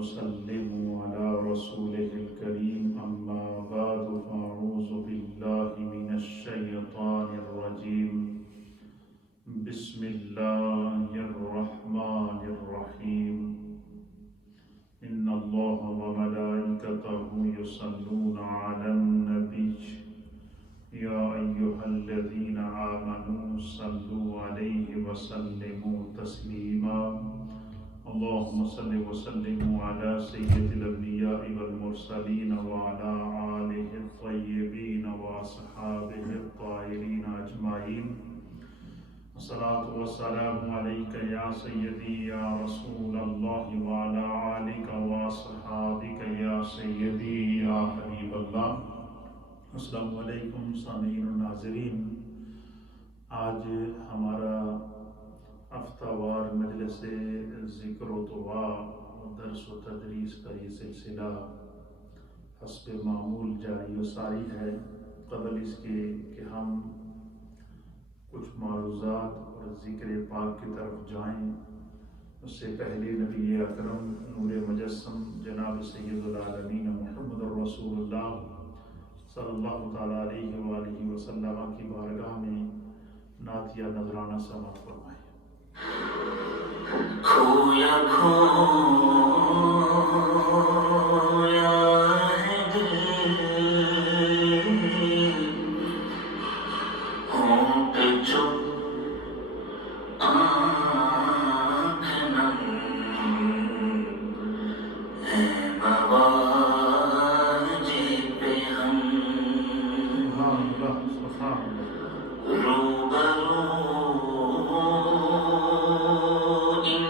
ونسلم على رسوله الكريم أما بعد فأعوذ بالله من الشيطان الرجيم بسم الله الرحمن الرحيم إن الله وملائكته يصلون على النبي يا أيها الذين آمنوا صلوا عليه وسلموا تسليما اللهم صل وسلم على سيد الأنبياء والمرسلين وعلى آله الطيبين وأصحابه الطاهرين أجمعين الصلاة والسلام عليك يا سيدي يا رسول الله وعلى آلك وأصحابك يا سيدي يا حبيب الله السلام علیکم سامعین و ناظرین. آج ہمارا ہفتہ وار مجلس ذکر و دعا و درس و تدریس کا یہ سلسلہ حسب معمول جاری و ساری ہے. قبل اس کے کہ ہم کچھ معروضات اور ذکر پاک کی طرف جائیں، اس سے پہلے نبی اکرم نور مجسم جناب سید العالمین محمد رسول اللہ صلی اللہ تعالیٰ علیہ وآلہ وسلم کی بارگاہ میں نعتیہ نذرانہ سماعت فرمائیں. کھویا کھویا ہے دل ہونٹ چپ آنکھ نم ہے مواجہ پہ ہم روبرو ان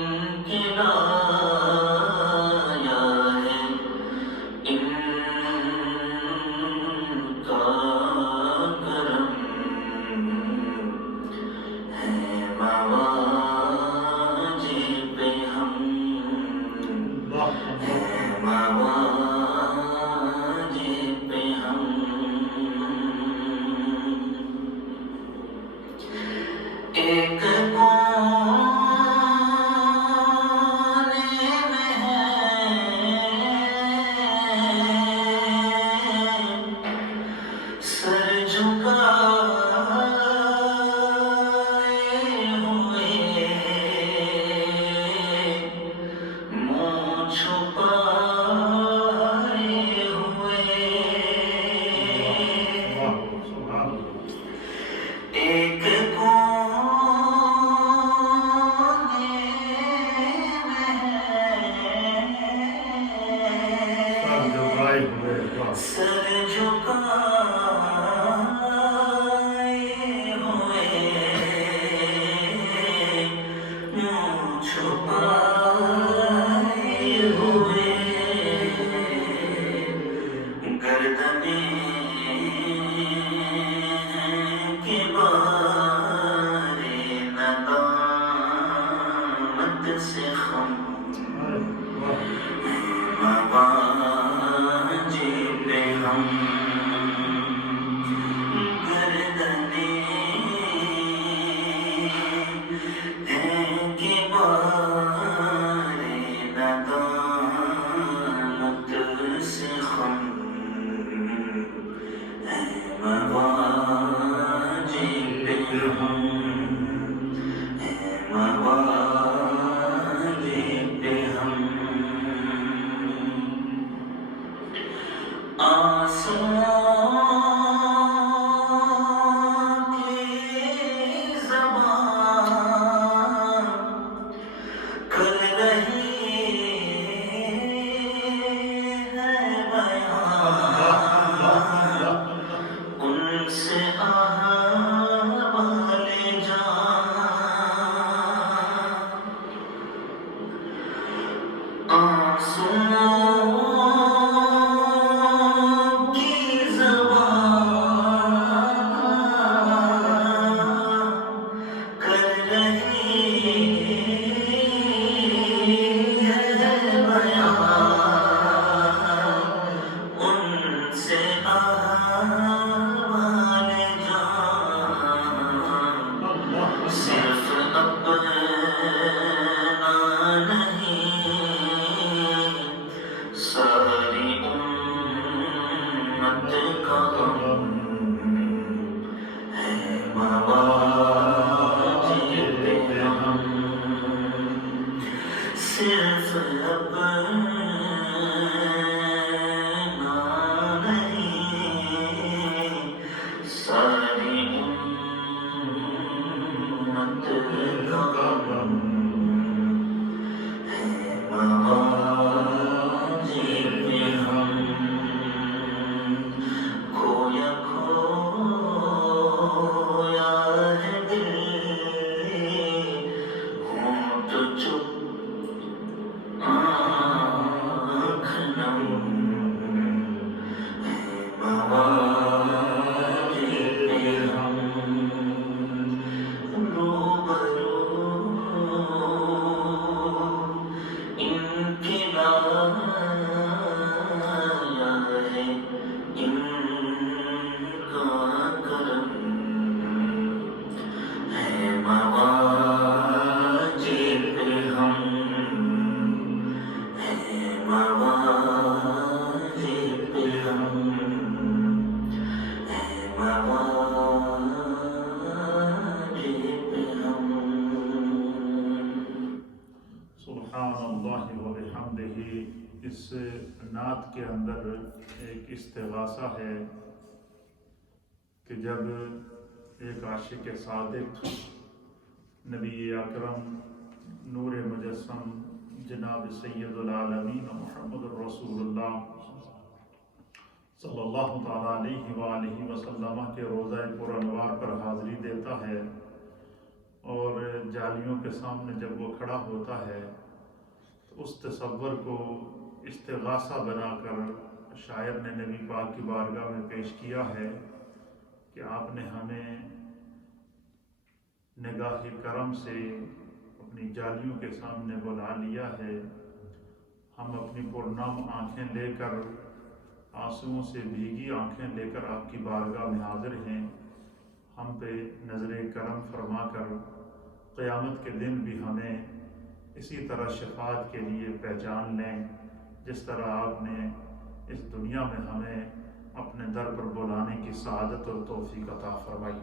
کے لایا ہے ان کا کرم ہے مواجہ پہ ہم ہے مواجہ پہ ہم. ایک کونے میں ہے سر جھکائے ہوئے منہ چھپائے ہوئے ایک سر جھکائے ہوئے منہ چھپائے ہوئے گردنیں کے بارے ندامت سے خم مواجہ پہ ہم گردنیں کے بارے ندامت سے خم مواجہ پہ ہم مواجہ پہ ہم. آنسوؤں کی زبان کر رہی ہے بیان ان سے آہ والے دل کا غم ہے مغازی پہ ہم کھویا کھویا ہے دل ہوں تو چپ آنکھ نم ہے مغازی پہ ہم روبرو ان کے لایا ہے ان کا کرم ہے مواجہ پہ ہم ہے مواجہ پہ ہم ہے مواجہ پہ ہم سبحان اللہ و بحمدہ. اس نعت کے اندر ایک استغاثہ ہے کہ جب ایک عاشق صادق نبی اکرم نور مجسم جناب سید العالمین محمد الرسول اللہ صلی اللہ تعالیٰ علیہ وآلہ وسلم کے روضہ پر انوار پر حاضری دیتا ہے اور جالیوں کے سامنے جب وہ کھڑا ہوتا ہے تو اس تصور کو استغاثہ بنا کر شاعر نے نبی پاک کی بارگاہ میں پیش کیا ہے کہ آپ نے ہمیں نگاہ کرم سے اپنی جالیوں کے سامنے بلا لیا ہے. ہم اپنی پرنم آنکھیں لے کر آنسوؤں سے بھیگی آنکھیں لے کر آپ کی بارگاہ میں حاضر ہیں. ہم پہ نظر کرم فرما کر قیامت کے دن بھی ہمیں اسی طرح شفاعت کے لیے پہچان لیں جس طرح آپ نے اس دنیا میں ہمیں اپنے در پر بلانے کی سعادت اور توفیق عطا فرمائی.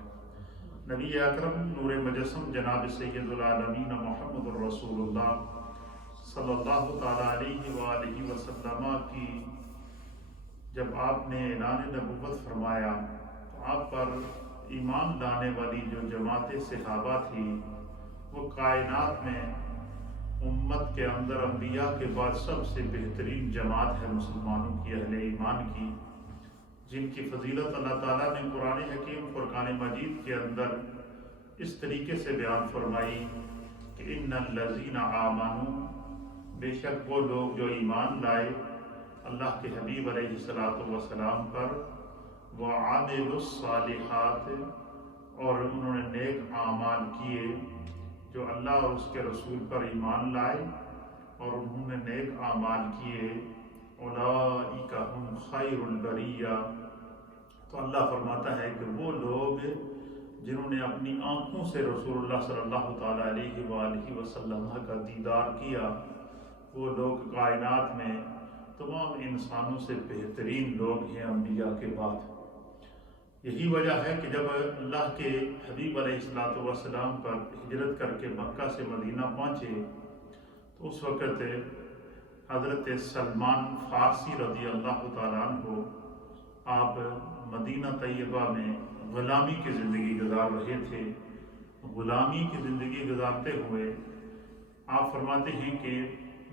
نبی اکرم نور مجسم جناب سید العالمین محمد الرسول اللہ صلی اللہ تعالیٰ علیہ وآلہ وسلم کی جب آپ نے اعلان نبوت فرمایا تو آپ پر ایمان لانے والی جو جماعت صحابہ تھی وہ کائنات میں امت کے اندر انبیاء کے بعد سب سے بہترین جماعت ہے مسلمانوں کی اہل ایمان کی جن کی فضیلت اللہ تعالیٰ نے قرآن حکیم فرقان مجید کے اندر اس طریقے سے بیان فرمائی کہ ان الذین آمنوا بے شک وہ لوگ جو ایمان لائے اللہ کے حبیب علیہ السلام پر وعاملوا الصالحات اور انہوں نے نیک اعمال کیے جو اللہ اور اس کے رسول پر ایمان لائے اور انہوں نے نیک اعمال کیے اولئک هم خیر البریہ. تو اللہ فرماتا ہے کہ وہ لوگ جنہوں نے اپنی آنکھوں سے رسول اللہ صلی اللہ تعالیٰ علیہ وآلہ وسلم کا دیدار کیا وہ لوگ کائنات میں تمام انسانوں سے بہترین لوگ ہیں انبیاء کے بعد. یہی وجہ ہے کہ جب اللہ کے حبیب علیہ السلام پر ہجرت کر کے مکہ سے مدینہ پہنچے تو اس وقت حضرت سلمان فارسی رضی اللہ تعالیٰ عنہ آپ مدینہ طیبہ میں غلامی کی زندگی گزار رہے تھے. غلامی کی زندگی گزارتے ہوئے آپ فرماتے ہیں کہ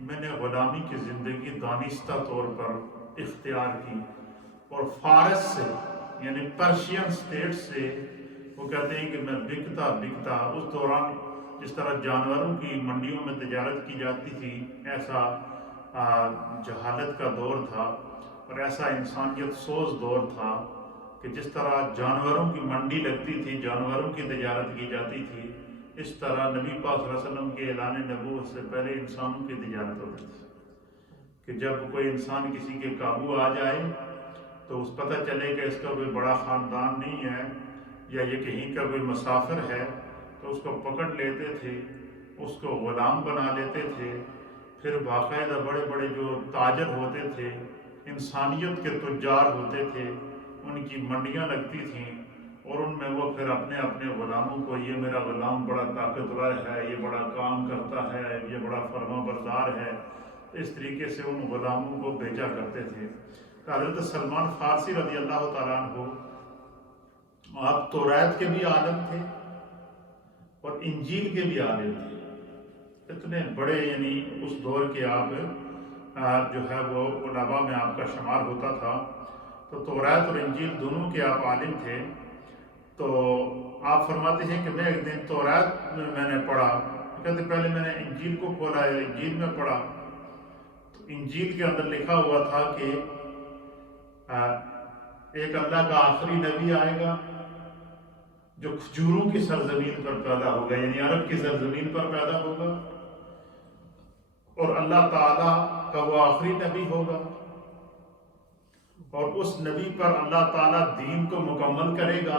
میں نے غلامی کی زندگی دانستہ طور پر اختیار کی اور فارس سے یعنی پرشین سٹیٹ سے وہ کہتے ہیں کہ میں بکتا اس دوران جس طرح جانوروں کی منڈیوں میں تجارت کی جاتی تھی ایسا جہالت کا دور تھا اور ایسا انسانیت سوز دور تھا کہ جس طرح جانوروں کی منڈی لگتی تھی جانوروں کی تجارت کی جاتی تھی اس طرح نبی پاک صلی اللہ علیہ وسلم کے اعلان نبوت سے پہلے انسانوں کی تجارت ہوتی تھی کہ جب کوئی انسان کسی کے قابو آ جائے تو اس پتہ چلے کہ اس کا کوئی بڑا خاندان نہیں ہے یا یہ کہیں کا کوئی مسافر ہے تو اس کو پکڑ لیتے تھے اس کو غلام بنا لیتے تھے. پھر باقاعدہ بڑے بڑے جو تاجر ہوتے تھے انسانیت کے تجار ہوتے تھے ان کی منڈیاں لگتی تھیں اور ان میں وہ پھر اپنے اپنے غلاموں کو یہ میرا غلام بڑا طاقتور ہے یہ بڑا کام کرتا ہے یہ بڑا فرما بردار ہے اس طریقے سے ان غلاموں کو بیچا کرتے تھے. حضرت سلمان فارسی رضی اللہ تعالیٰ عنہ آپ توریت کے بھی عالم تھے اور انجیل کے بھی عالم تھے، اتنے بڑے، یعنی اس دور کے آپ جو ہے وہ علماء میں آپ کا شمار ہوتا تھا۔ تو توریت اور انجیل دونوں کے آپ عالم تھے۔ تو آپ فرماتے ہیں کہ میں ایک دن توریت میں نے پڑھا، کہتے پہلے میں نے انجیل کو کھولا یا انجیل میں پڑھا، تو انجیل کے اندر لکھا ہوا تھا کہ ایک اللہ کا آخری نبی آئے گا جو کھجوروں کی سرزمین پر پیدا ہوگا، یعنی عرب کی سرزمین پر پیدا ہوگا، اور اللہ تعالیٰ کا وہ آخری نبی ہوگا، اور اس نبی پر اللہ تعالیٰ دین کو مکمل کرے گا،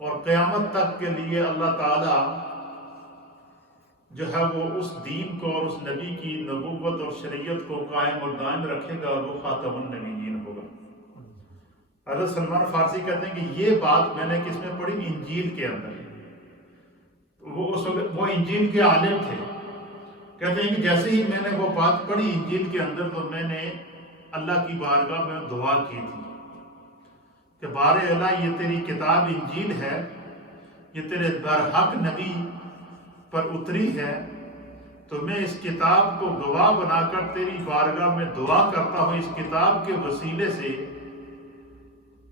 اور قیامت تک کے لیے اللہ تعالیٰ جو ہے وہ اس دین کو اور اس نبی کی نبوت اور شریعت کو قائم اور دائم رکھے گا، اور وہ خاتم النبیین ہوگا۔ حضرت سلمان فارسی کہتے ہیں کہ یہ بات میں نے کس میں پڑھی؟ انجیل کے اندر۔ وہ اس وقت وہ انجیل کے عالم تھے، کہتے ہیں کہ جیسے ہی میں نے وہ بات پڑھی انجیل کے اندر، تو میں نے اللہ کی بارگاہ میں دعا کی تھی کہ بار الہ یہ تیری کتاب انجیل ہے، یہ تیرے برحق نبی پر اتری ہے، تو میں اس کتاب کو گواہ بنا کر تیری بارگاہ میں دعا کرتا ہوں اس کتاب کے وسیلے سے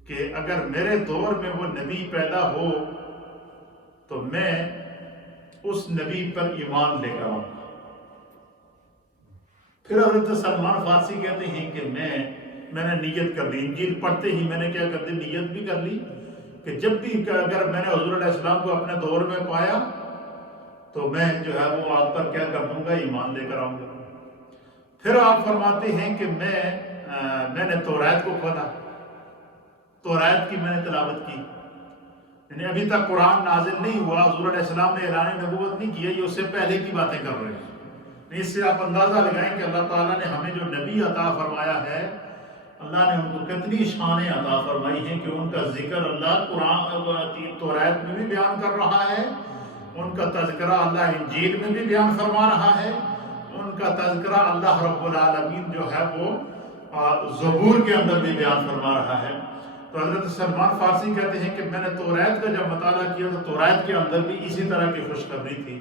کہ اگر میرے دور میں وہ نبی پیدا ہو تو میں اس نبی پر ایمان لے کر آؤں۔ پھر حضرت سلمان فارسی کہتے ہیں کہ میں نے نیت کر لی، انجیل پڑھتے ہی میں نے کیا کر دی؟ نیت بھی کر لی کہ جب بھی اگر میں نے حضور علیہ السلام کو اپنے دور میں پایا تو میں جو ہے وہ آپ پر کیا کر دوں گا؟ ایمان لے کر آؤں گا۔ پھر آپ فرماتے ہیں کہ میں نے توریت کو کھولا، توریت کی میں نے تلاوت کی، یعنی ابھی تک قرآن نازل نہیں ہوا، حضور علیہ السلام نے اعلان نبوت نہیں کیا، یہ اس سے پہلے کی باتیں کر رہے ہیں۔ اس سے آپ اندازہ لگائیں کہ اللہ تعالیٰ نے ہمیں جو نبی عطا فرمایا ہے، اللہ نے ان کو کتنی شانیں عطا فرمائی ہیں کہ ان کا ذکر اللہ قرآن توریت میں بھی بیان کر رہا ہے، ان کا تذکرہ اللہ انجیل میں بھی بیان فرما رہا ہے، ان کا تذکرہ اللہ رب العالمین جو ہے وہ زبور کے اندر بھی بیان فرما رہا ہے۔ تو حضرت سلمان فارسی کہتے ہیں کہ میں نے توریت کا جب مطالعہ کیا تو توریت کے اندر بھی اسی طرح کی خوشخبری تھی۔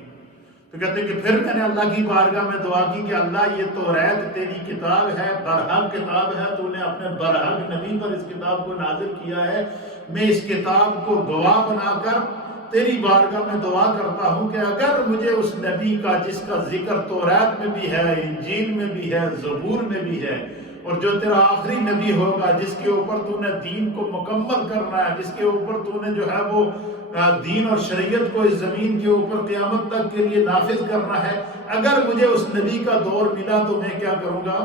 تو کہتے ہیں کہ پھر میں نے اللہ کی بارگاہ میں دعا کی کہ اللہ یہ توریت تیری کتاب ہے، برحق کتاب ہے، تو نے اپنے برحق نبی پر اس کتاب کو نازل کیا ہے، میں اس کتاب کو گواہ بنا کر تیری بارگاہ میں دعا کرتا ہوں کہ اگر مجھے اس نبی کا جس کا ذکر توریت میں بھی ہے، انجیل میں بھی ہے، زبور میں بھی ہے، اور جو تیرا آخری نبی ہوگا جس کے اوپر تو نے دین کو مکمل کرنا ہے، جس کے اوپر تو نے جو ہے وہ دین اور شریعت کو اس زمین کے اوپر قیامت تک کے لیے نافذ کرنا ہے، اگر مجھے اس نبی کا دور ملا تو میں کیا کروں گا؟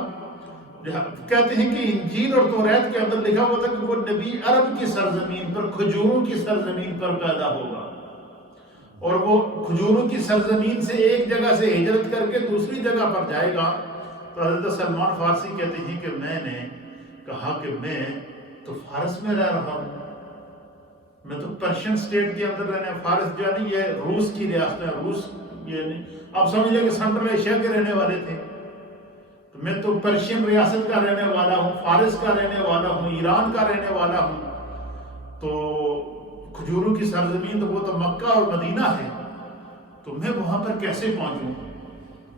کہتے ہیں کہ انجیل اور توریت کے اندر لکھا ہوا تھا کہ وہ نبی عرب کی سرزمین پر، کھجوروں کی سرزمین پر پیدا ہوگا، اور وہ کھجوروں کی سرزمین سے ایک جگہ سے ہجرت کر کے دوسری جگہ پر جائے گا۔ تو حضرت سلمان فارسی کہتے ہیں کہ میں نے کہا کہ میں تو فارس میں رہ رہا ہوں، میں تو پرشین سٹیٹ کے اندر رہنے، فارس جو نہیں یہ روس کی ریاست ہے، روس یہ نہیں، آپ سمجھ لیں کہ سنٹرل ایشیا کے رہنے والے تھے، تو میں تو پرشین ریاست کا رہنے والا ہوں، فارس کا رہنے والا ہوں، ایران کا رہنے والا ہوں، تو کھجوروں کی سرزمین تو وہ تو مکہ اور مدینہ ہے، تو میں وہاں پر کیسے پہنچوں؟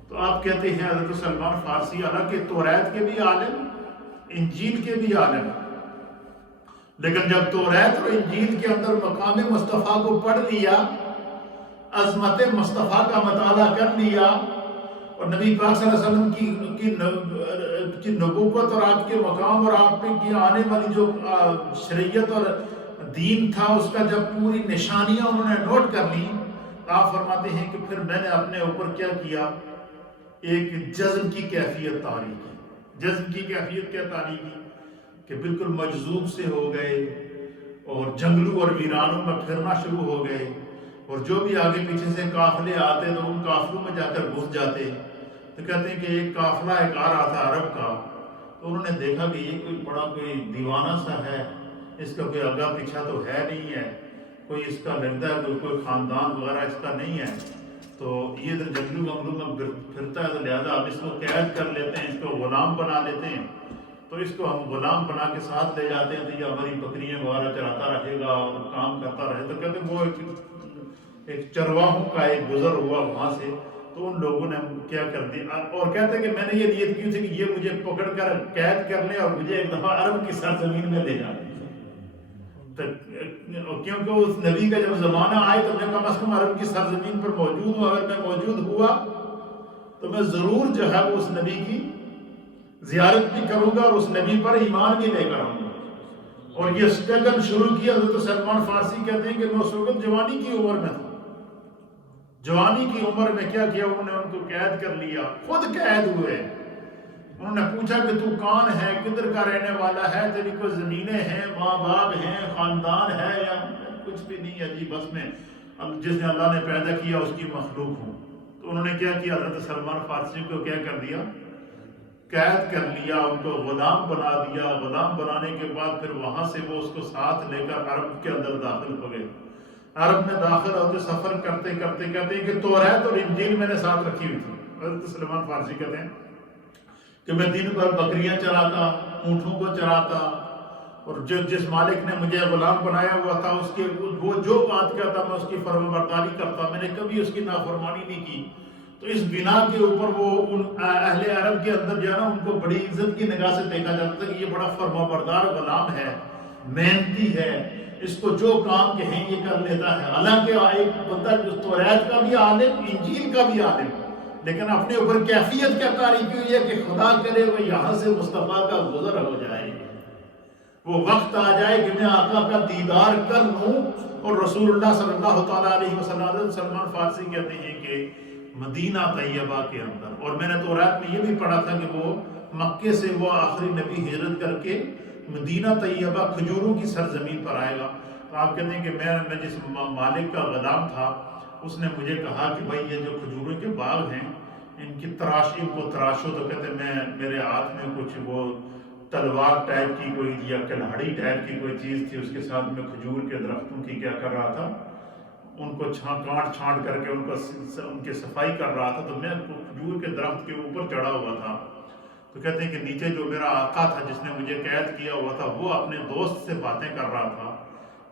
تو آپ کہتے ہیں حضرت سلمان فارسی حالانکہ توریت کے بھی عالم، انجیل کے بھی عالم، لیکن جب توریت اور انجیل کے اندر مقام مصطفیٰ کو پڑھ لیا، عظمت مصطفیٰ کا مطالعہ کر لیا، اور نبی پاک صلی اللہ علیہ وسلم کی نبوت اور آپ کے مقام اور آپ کی آنے والی جو شریعت اور دین تھا اس کا جب پوری نشانیاں انہوں نے نوٹ کر لی، آپ فرماتے ہیں کہ پھر میں نے اپنے اوپر کیا کیا؟ ایک جذب کی کیفیت طاری کی۔ جذب کی کیفیت کیا طاری کی؟ کہ بالکل مجذوب سے ہو گئے اور جنگلوں اور ویرانوں میں پھرنا شروع ہو گئے، اور جو بھی آگے پیچھے سے قافلے آتے تو ان قافلوں میں جا کر گھس جاتے۔ تو کہتے ہیں کہ ایک قافلہ ایک آ رہا تھا عرب کا، تو انہوں نے دیکھا کہ یہ کوئی دیوانہ سا ہے، اس کا کوئی آگا پیچھا تو ہے نہیں ہے، کوئی اس کا لگتا ہے کوئی خاندان وغیرہ اس کا نہیں ہے، تو یہ ادھر جنگلوں میں پھرتا ہے، تو لہٰذا اب اس کو قید کر لیتے ہیں، اس کو غلام بنا لیتے ہیں، تو اس کو ہم غلام بنا کے ساتھ لے جاتے ہیں، تو یہ ہماری بکریاں وغیرہ چراتا رہے گا اور کام کرتا رہے۔ تو کہتے ہیں وہ ایک چرواہوں کا ایک گزر ہوا وہاں سے، تو ان لوگوں نے کیا کر دیا، اور کہتے ہیں کہ میں نے یہ نیت کی تھی کہ یہ مجھے پکڑ کر قید کر لیں اور مجھے ایک دفعہ عرب کی سرزمین میں لے جائیں، کیونکہ اس نبی کا جب زمانہ آئے تو میں کم از کم عرب کی سرزمین پر موجود ہوں، اگر میں موجود ہوا تو میں ضرور جو ہے اس نبی کی زیارت بھی کروں گا اور اس نبی پر ایمان بھی لے کر آؤں گا۔ اور یہ اسٹرگل شروع کیا حضرت سلمان فارسی کہتے ہیں کہ میں اس وقت جوانی کی عمر میں تھا، جوانی کی عمر میں کیا کیا، انہوں نے ان کو قید کر لیا، خود قید ہوئے، انہوں نے پوچھا کہ تو کون ہے، کدھر کا رہنے والا ہے، تیری کوئی زمینیں ہیں، ماں باپ ہیں، خاندان ہے، یا کچھ بھی نہیں ہے جی، بس میں جس نے اللہ نے پیدا کیا اس کی مخلوق ہوں۔ تو انہوں نے کیا کیا، حضرت سلمان فارسی کو کیا کر دیا، قید کر لیا، ان کو غلام بنا دیا، غلام بنانے کے بعد پھر وہاں سے وہ اس کو ساتھ لے کر عرب کے اندر داخل ہو گئے۔ عرب میں داخل ہوتے سفر کرتے کرتے کہتے ہیں کہ توریت اور انجیل میں نے ساتھ رکھی ہوئی تھی۔ حضرت سلمان فارسی کہتے ہیں کہ میں دن بھر بکریاں چراتا، اونٹوں کو چراتا، اور جس مالک نے مجھے غلام بنایا ہوا تھا اس کے وہ جو بات کہتا میں اس کی فرما برداری کرتا، میں نے کبھی اس کی نافرمانی نہیں کی۔ تو اس بنا کے اوپر وہ ان اہل عرب کے اندر جو ہے نا ان کو بڑی عزت کی نگاہ سے دیکھا جاتا تھا کہ یہ بڑا فرما بردار غلام ہے، محنتی ہے، اس کو جو کام کہیں یہ کر لیتا ہے۔ حالانکہ ایک بندہ جو توریت کا بھی عالم، انجیل کا بھی عالم، لیکن اپنے اوپر کیفیت کیا تاریخی ہوئی ہے کہ خدا کرے وہ یہاں سے مصطفیٰ کا گزر ہو جائے، وہ وقت آ جائے کہ میں آقا کا دیدار کر لوں۔ اور رسول اللہ صلی اللہ تعالیٰ علیہ وسلم، سلمان فارسی کہتے ہیں کہ مدینہ طیبہ کے اندر، اور میں نے توریت میں یہ بھی پڑھا تھا کہ وہ مکے سے وہ آخری نبی ہجرت کر کے مدینہ طیبہ کھجوروں کی سرزمین پر آئے گا۔ تو آپ کہتے ہیں کہ میں جس مالک کا غلام تھا اس نے مجھے کہا کہ بھائی یہ جو کھجوروں کے باغ ہیں ان کی ان کو تراشو، تو کہتے ہیں میرے ہاتھ میں کچھ وہ تلوار ٹائپ کی کوئی یا کلہاڑی ٹائپ کی کوئی چیز تھی، اس کے ساتھ میں کھجور کے درختوں کی کیا کر رہا تھا، ان کو کاٹ چھانٹ کر کے ان کی صفائی کر رہا تھا۔ تو میں کھجور کے درخت کے اوپر چڑھا ہوا تھا، تو کہتے ہیں کہ نیچے جو میرا آقا تھا جس نے مجھے قید کیا ہوا تھا وہ اپنے دوست سے باتیں کر رہا تھا۔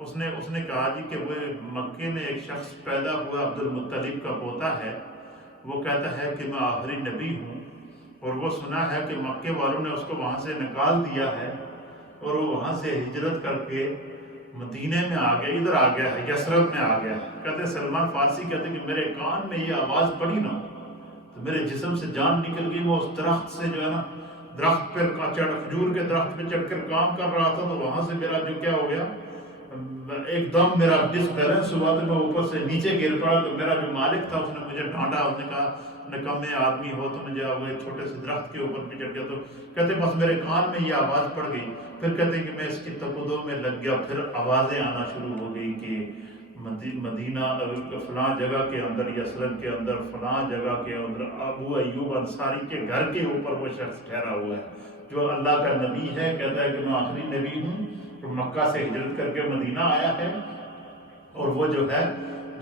اس نے کہا جی کہ وہ مکے میں ایک شخص پیدا ہوا عبد المطلب کا پوتا ہے، وہ کہتا ہے کہ میں آخری نبی ہوں، اور وہ سنا ہے کہ مکے والوں نے اس کو وہاں سے نکال دیا ہے اور وہ وہاں سے ہجرت کر کے مدینے میں آ گیا، ادھر آ گیا ہے، یثرب میں آ گیا ہے۔ کہتے ہیں سلمان فارسی کہتے ہیں کہ میرے کان میں یہ آواز پڑی نا تو میرے جسم سے جان نکل گئی۔ وہ اس درخت سے جو ہے نا درخت پر کھجور کے درخت پہ چڑھ کر کام کر رہا تھا، تو وہاں سے میرا جو کیا ہو گیا، ایک دم میرا ڈس بیلنس ہوا، تو میں اوپر سے نیچے گر پڑا۔ تو میرا جو مالک تھا اس نے مجھے ڈانٹا، اس نے کہا نکمے آدمی ہو تو مجھے وہ ایک چھوٹے سے درخت کے اوپر بھی چڑھ گیا۔ تو کہتے بس میرے کان میں یہ آواز پڑ گئی، پھر کہتے ہیں کہ میں اس کی تقدوں میں لگ گیا، پھر آوازیں آنا شروع ہو گئی کہ مدینہ فلاں جگہ کے اندر، یثرب کے اندر فلاں جگہ کے اندر ابو ایوب انصاری کے گھر کے اوپر وہ شخص ٹھہرا ہوا ہے جو اللہ کا نبی ہے، کہتا ہے کہ میں آخری نبی ہوں، مکہ سے ہجرت کر کے مدینہ آیا ہے۔ اور وہ جو ہے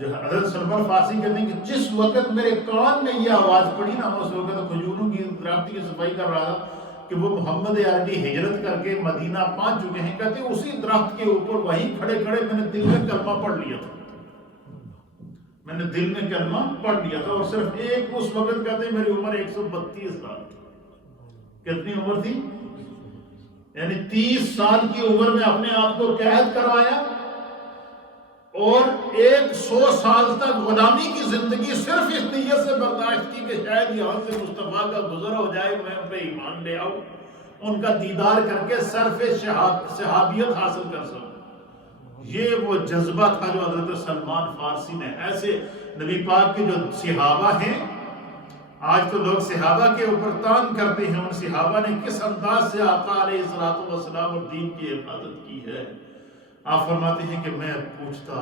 حضرت سلمان فارسی کہتے ہیں کہ جس وقت میرے کان میں یہ آواز پڑی نا، اس وقت کھجوروں کی درخت کی صفائی کر رہا تھا کہ وہ محمد عربی ہجرت کر کے مدینہ پہنچ چکے ہیں۔ کہتے ہیں اسی درخت کے اوپر وہیں کھڑے کھڑے میں نے دل میں کلمہ پڑھ لیا تھا، میں نے دل میں کلمہ پڑھ لیا تھا، اور صرف ایک اس وقت کہتے ہیں میری عمر 132 سال تھی۔ کتنی عمر تھی؟ یعنی 30 سال کی عمر میں اپنے آپ کو قید کروایا، اور 100 سال تک غلامی کی زندگی صرف اس نیت سے برداشت کی کہ شاید یہاں سے مصطفیٰ کا گزر ہو جائے، میں ان پہ ایمان لے آؤں، ان کا دیدار کر کے صرف صحابیت حاصل کر سکوں۔ یہ وہ جذبہ تھا جو حضرت سلمان فارسی نے، ایسے نبی پاک کے جو صحابہ ہیں، آج تو لوگ صحابہ کے اوپر تان کرتے ہیں، ان صحابہ نے کس انداز سے آقا علیہ الصلوۃ والسلام اور دین کی حفاظت کی ہے۔ آپ فرماتے ہیں کہ میں پوچھتا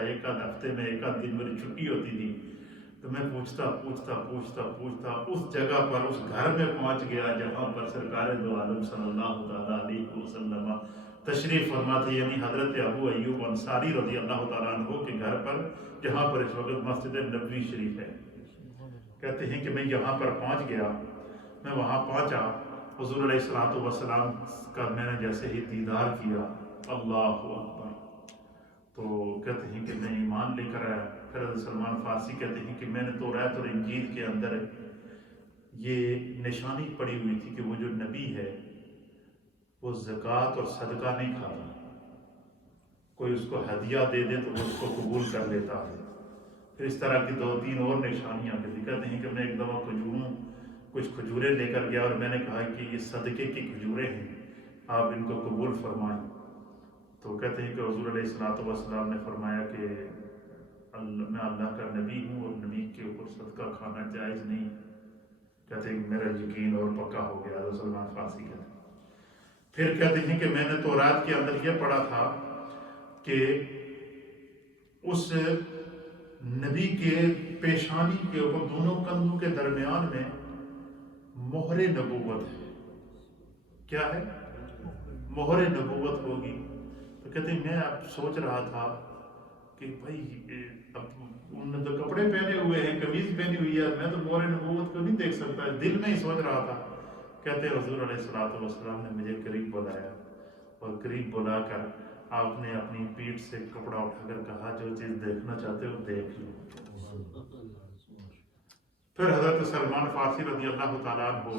ایک آدھ ہفتے میں ایک آدھ دن میری چھٹی ہوتی تھی، تو میں پوچھتا اس جگہ پر اس گھر میں پہنچ گیا جہاں پر سرکار دو عالم صلی اللہ تعالیٰ علیہ وسلم تشریف فرماتے، یعنی حضرت ابو ایوب انصاری رضی اللہ تعالیٰ عنہ کے گھر پر، جہاں پر اس وقت مسجد نبوی شریف ہے۔ کہتے ہیں کہ میں یہاں پر پہنچ گیا، میں وہاں پہنچا، حضور علیہ الصلوۃ والسلام کا میں نے جیسے ہی دیدار کیا، اللہ اکبر، تو کہتے ہیں کہ میں ایمان ایمان لے کر آیا۔ پھر حضرت سلمان فارسی کہتے ہیں کہ میں نے توریت اور انجیل کے اندر یہ نشانی پڑی ہوئی تھی کہ وہ جو نبی ہے وہ زکوٰۃ اور صدقہ نہیں کھاتا، کوئی اس کو ہدیہ دے دے تو وہ اس کو قبول کر لیتا ہے۔ پھر اس طرح کی 2-3 اور نشانیاں بھی کہتے ہیں کہ میں ایک دفعہ کچھ کھجوریں لے کر گیا اور میں نے کہا کہ یہ صدقے کی کھجوریں ہیں، آپ ان کو قبول فرمائیں۔ تو کہتے ہیں کہ حضور علیہ الصلوۃ والسلام نے فرمایا کہ میں اللہ کا نبی ہوں اور نبی کے اوپر صدقہ کھانا جائز نہیں۔ کہتے ہیں کہ میرا یقین اور پکا ہو گیا۔ حضرت سلمان فارسی کہتے ہیں پھر کہتے ہیں کہ میں نے توریت کے اندر یہ پڑھا تھا کہ اس نبی کے پیشانی کے اوپر دونوں کندھوں کے درمیان میں مہر نبوت ہے۔ کیا ہے؟ مہر نبوت ہوگی۔ تو کہتے ہیں میں اب سوچ رہا تھا کہ بھائی اب انہوں نے تو کپڑے پہنے ہوئے ہیں، قمیض پہنی ہوئی ہے، میں تو مہر نبوت کو نہیں دیکھ سکتا، دل میں ہی سوچ رہا تھا۔ کہتے ہیں حضور علیہ الصلوۃ والسلام نے مجھے قریب بلایا اور قریب بلا کر آپ نے اپنی پیٹھ سے کپڑا اٹھا کر کہا جو چیز دیکھنا چاہتے ہو دیکھ لو۔ پھر حضرت سلمان فارسی رضی اللہ تعالیٰ عنہ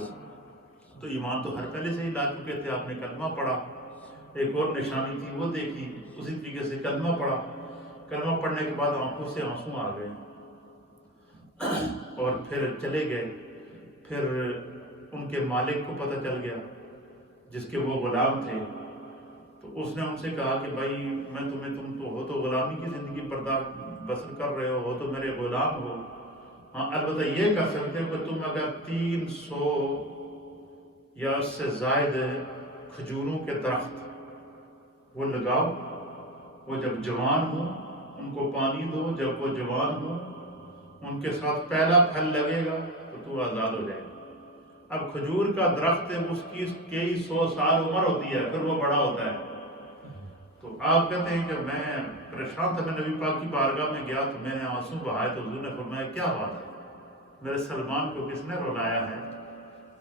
تو ایمان تو ہر پہلے سے ہی لا چکے تھے، آپ نے کلمہ پڑھا، ایک اور نشانی تھی وہ دیکھی، اسی طریقے سے کلمہ پڑھا۔ کلمہ پڑھنے کے بعد آنکھوں سے آنسو آ گئے اور پھر چلے گئے۔ پھر ان کے مالک کو پتہ چل گیا جس کے وہ غلام تھے، تو اس نے ان سے کہا کہ بھائی میں تم تو ہو تو غلامی کی زندگی بسر کر رہے ہو تو میرے غلام ہو، ہاں البتہ یہ کر سکتے ہو کہ تم اگر 300 یا اس سے زائد کھجوروں کے درخت وہ لگاؤ، وہ جب جوان ہوں ان کو پانی دو، جب وہ جوان ہوں ان کے ساتھ پہلا پھل لگے گا تو آزاد ہو جائے گا۔ اب کھجور کا درخت ہے، اس کی کئی 100 سال عمر ہوتی ہے، پھر وہ بڑا ہوتا ہے۔ تو آپ کہتے ہیں کہ میں پریشان تھا، میں نبی پاک کی بارگاہ میں گیا تو میں نے آنسو بہائے تو حضور نے فرمایا کیا بات ہے، میرے سلمان کو کس نے رلایا ہے؟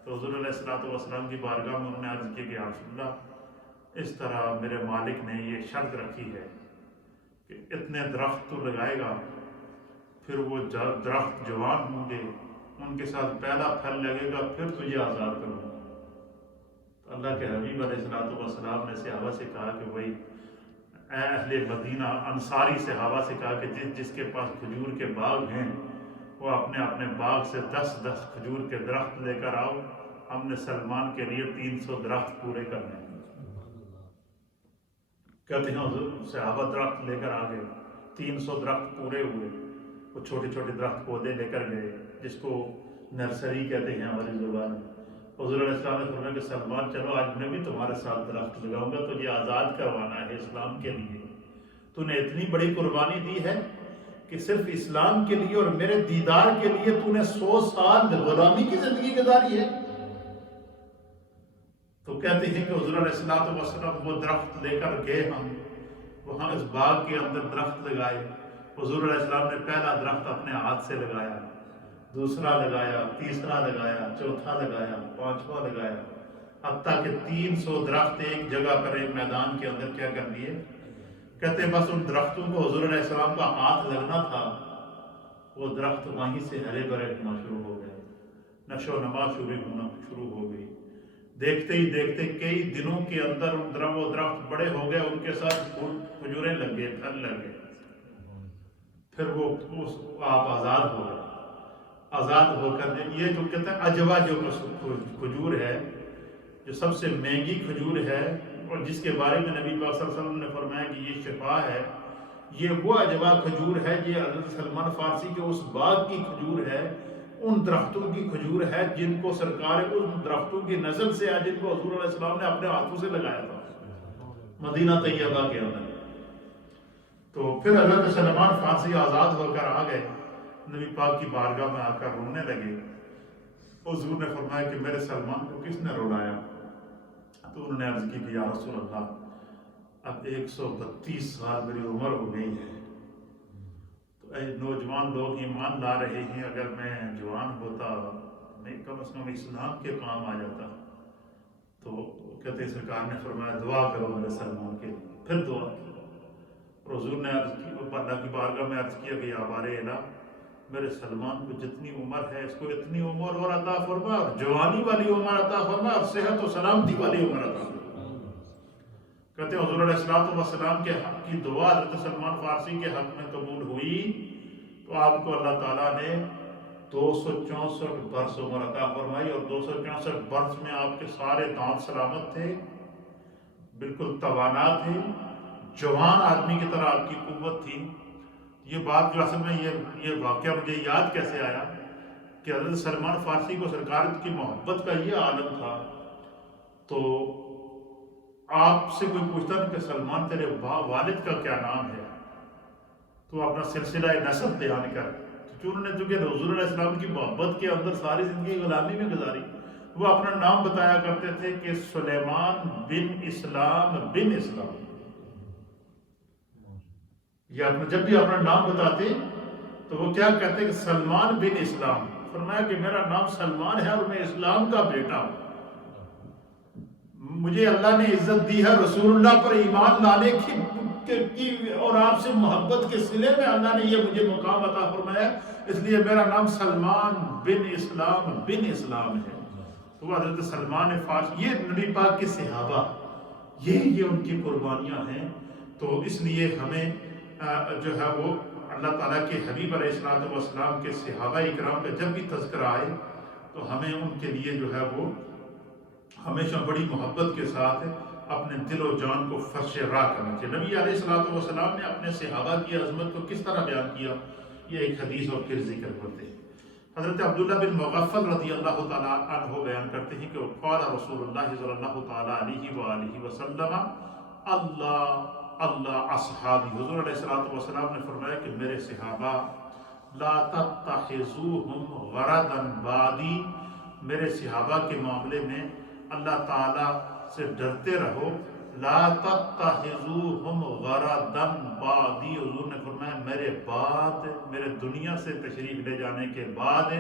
تو حضور علیہ الصلوۃ والسلام کی بارگاہ میں انہوں نے عرض کی کہ یا رسول اللہ اس طرح میرے مالک نے یہ شرط رکھی ہے کہ اتنے درخت تو لگائے گا، پھر وہ درخت جوان ہوں گے، ان کے ساتھ پہلا پھل لگے گا، پھر تجھے آزاد کروں گا۔ تو اللہ کے حبیب علیہ الصلوۃ والسلام نے صحابہ سے کہا کہ بھائی اے اہل مدینہ، انصاری صحابہ سے کہا کہ جس کے پاس کھجور کے باغ ہیں وہ اپنے اپنے باغ سے 10 کھجور کے درخت لے کر آؤ، ہم نے سلمان کے لیے 300 درخت پورے کرنے ہیں۔ کہتے ہیں حضور صحابہ درخت لے کر آ گئے، 300 درخت پورے ہوئے، وہ چھوٹے چھوٹے درخت پودے لے کر گئے جس کو نرسری کہتے ہیں ہماری زبان میں۔ حضور علیہ السلام نے فرمایا کہ سلمان چلو آج میں بھی تمہارے ساتھ درخت لگاؤں گا، تجھے آزاد کروانا ہے اسلام کے لیے، تو نے اتنی بڑی قربانی دی ہے کہ صرف اسلام کے لیے اور میرے دیدار کے لیے تو نے 100 سال غلامی کی زندگی گزاری ہے۔ تو کہتے ہیں کہ حضور علیہ السلام وہ درخت لے کر گئے، ہم وہاں اس باغ کے اندر درخت لگائے۔ حضور علیہ السلام نے پہلا درخت اپنے ہاتھ سے لگایا، دوسرا لگایا، تیسرا لگایا، چوتھا لگایا، پانچواں لگایا، حتیٰ کہ 300 درخت ایک جگہ پر ایک میدان کے اندر کیا کر دیے۔ کہتے ہیں بس ان درختوں کو حضور علیہ السلام کا ہاتھ لگنا تھا، وہ درخت وہیں سے ہرے بھرے ہونا شروع ہو گئے، نشو و نما شروع ہو گئی۔ دیکھتے ہی دیکھتے کئی دنوں کے اندر وہ درخت بڑے ہو گئے، ان کے ساتھ کھجوریں لگ گئے، پھل لگ گئے۔ پھر وہ آپ آزاد ہو گئے۔ آزاد ہو کر یہ جو کہتے ہیں عجوا جو کھجور ہے، جو سب سے مہنگی کھجور ہے اور جس کے بارے میں نبی پاک صلی اللہ علیہ وسلم نے فرمایا کہ یہ شفا ہے، یہ وہ عجوا کھجور ہے، یہ حضرت سلمان فارسی کے اس باغ کی کھجور ہے، ان درختوں کی کھجور ہے جن کو سرکار ان درختوں کی نسل سے ہے جن کو حضور علیہ السلام نے اپنے ہاتھوں سے لگایا تھا مدینہ طیبہ کے اندر۔ تو پھر حضرت سلمان فارسی آزاد ہو کر آ گئے، نبی پاک کی بارگاہ میں آ کر رونے لگے۔ حضور نے فرمایا کہ میرے سلمان کو کس نے رلایا؟ تو انہوں نے عرض کی کہ یا رسول اللہ اب 132 سال میری عمر ہو گئی ہے، تو اے نوجوان لوگ ایمان لا رہے ہیں، اگر میں جوان ہوتا میں کم از کم اسلام کے کام آ جاتا۔ تو کہتے سرکار نے فرمایا دعا کرو میرے سلمان کے لیے، پھر دعا کی اور حضور نے عرض کی اللہ کی بارگاہ میں عرض کیا کہ یا بار الہ میرے سلمان کو جتنی عمر ہے اس کو اتنی عمر اور عطا فرما، اور جوانی والی عمر عطا فرما، اور صحت و سلامتی والی عمر عطا فرما۔ کہتے ہیں حضور علیہ الصلوۃ والسلام کے حق کی دعا حضرت سلمان فارسی کے حق میں قبول ہوئی تو آپ کو اللہ تعالیٰ نے 264 برس عمر عطا فرمائی، اور 264 برس میں آپ کے سارے دانت سلامت تھے، بالکل توانا تھے، جوان آدمی کی طرح آپ کی قوت تھی۔ یہ بات جو اصل میں یہ واقعہ مجھے یاد کیسے آیا کہ حضرت سلمان فارسی کو سرکار کی محبت کا یہ عالم تھا، تو آپ سے کوئی پوچھتا نا کہ سلمان تیرے والد کا کیا نام ہے، تو اپنا سلسلہ نسب بیان کر، انہوں نے چونکہ حضور علیہ السلام کی محبت کے اندر ساری زندگی غلامی میں گزاری، وہ اپنا نام بتایا کرتے تھے کہ سلیمان بن اسلام بن اسلام، یا جب بھی اپنا نام بتاتے تو وہ کیا کہتے کہ سلمان بن اسلام، فرمایا کہ میرا نام سلمان ہے اور میں اسلام کا بیٹا ہوں، مجھے اللہ نے عزت دی ہے رسول اللہ پر ایمان لانے کی اور آپ سے محبت کے صلے میں اللہ نے یہ مجھے مقام عطا فرمایا، اس لیے میرا نام سلمان بن اسلام ہے۔ تو وہ حضرت سلمان فارسی، یہ نبی پاک کے صحابہ، یہ ان کی قربانیاں ہیں، تو اس لیے ہمیں جو ہے وہ اللہ تعالیٰ کے حبیب علیہ السلام کے صحابہ اکرام کا جب بھی تذکرہ آئے تو ہمیں ان کے لیے جو ہے وہ ہمیشہ بڑی محبت کے ساتھ اپنے دل و جان کو فرش راہ کرنا چاہیے۔ نبی علیہ السلام نے اپنے صحابہ کی عظمت کو کس طرح بیان کیا، یہ ایک حدیث اور پھر ذکر کرتے ہیں۔ حضرت عبداللہ بن مغفل رضی اللہ تعالیٰ عنہ بیان کرتے ہیں کہ قال رسول اللہ صلی اللہ تعالیٰ علیہ وآلہ وسلم اللہ اصحابی، حضور علیہ السلام نے فرمایا کہ میرے صحابہ لا تتخذوہم غرضا بعدی، میرے صحابہ کے معاملے میں اللہ تعالیٰ سے ڈرتے رہو، لا تتخذوہم غرضا بعدی، حضور نے فرمایا میرے بعد، میرے دنیا سے تشریف لے جانے کے بعد،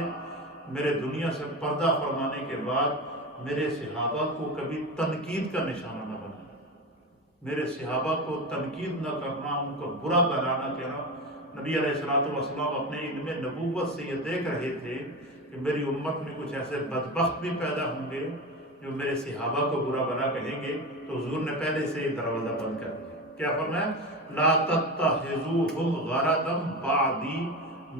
میرے دنیا سے پردہ فرمانے کے بعد میرے صحابہ کو کبھی تنقید کا نشانہ نہ بنا، میرے صحابہ کو تنقید نہ کرنا، ان کو برا بلانا کہنا۔ نبی علیہ السلام اپنے علم نبوت سے یہ دیکھ رہے تھے کہ میری امت میں کچھ ایسے بدبخت بھی پیدا ہوں گے جو میرے صحابہ کو برا بلا کہیں گے، تو حضور نے پہلے سے یہ دروازہ بند کر دیا۔ کیا فرمایا؟ لا تتخذوہم غرضا بعدی،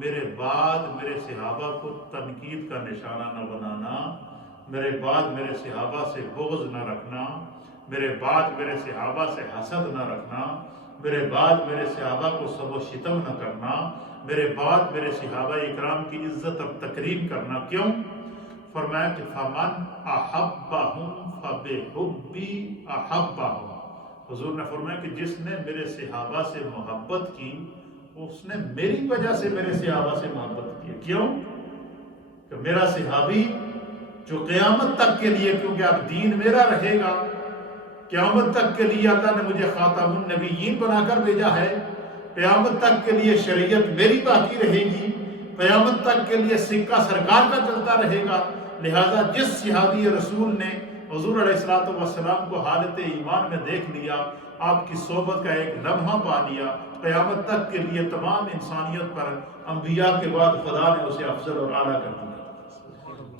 میرے بعد میرے صحابہ کو تنقید کا نشانہ نہ بنانا، میرے بعد میرے صحابہ سے بغض نہ رکھنا، میرے بعد میرے صحابہ سے حسد نہ رکھنا، میرے بعد میرے صحابہ کو سب و شتم نہ کرنا، میرے بعد میرے صحابہ اکرام کی عزت اور تکریم کرنا۔ کیوں؟ فرمایا کہ فمن احبہم فبحبی احبہم، حضور نے فرمایا کہ جس نے میرے صحابہ سے محبت کی اس نے میری وجہ سے میرے صحابہ سے محبت کی۔ کیوں؟ کہ میرا صحابی جو قیامت تک کے لیے، کیونکہ اب دین میرا رہے گا، قیامت تک کے لیے اللہ نے مجھے خاتم النبیین بنا کر بھیجا ہے، قیامت تک کے لیے شریعت میری باقی رہے گی، قیامت تک کے لیے سکہ سرکار کا چلتا رہے گا، لہذا جس صحابی رسول نے حضور علیہ السلام کو حالت ایمان میں دیکھ لیا، آپ کی صحبت کا ایک لمحہ پا لیا، قیامت تک کے لیے تمام انسانیت پر انبیاء کے بعد خدا نے اسے افضل اور اعلیٰ کر دیا۔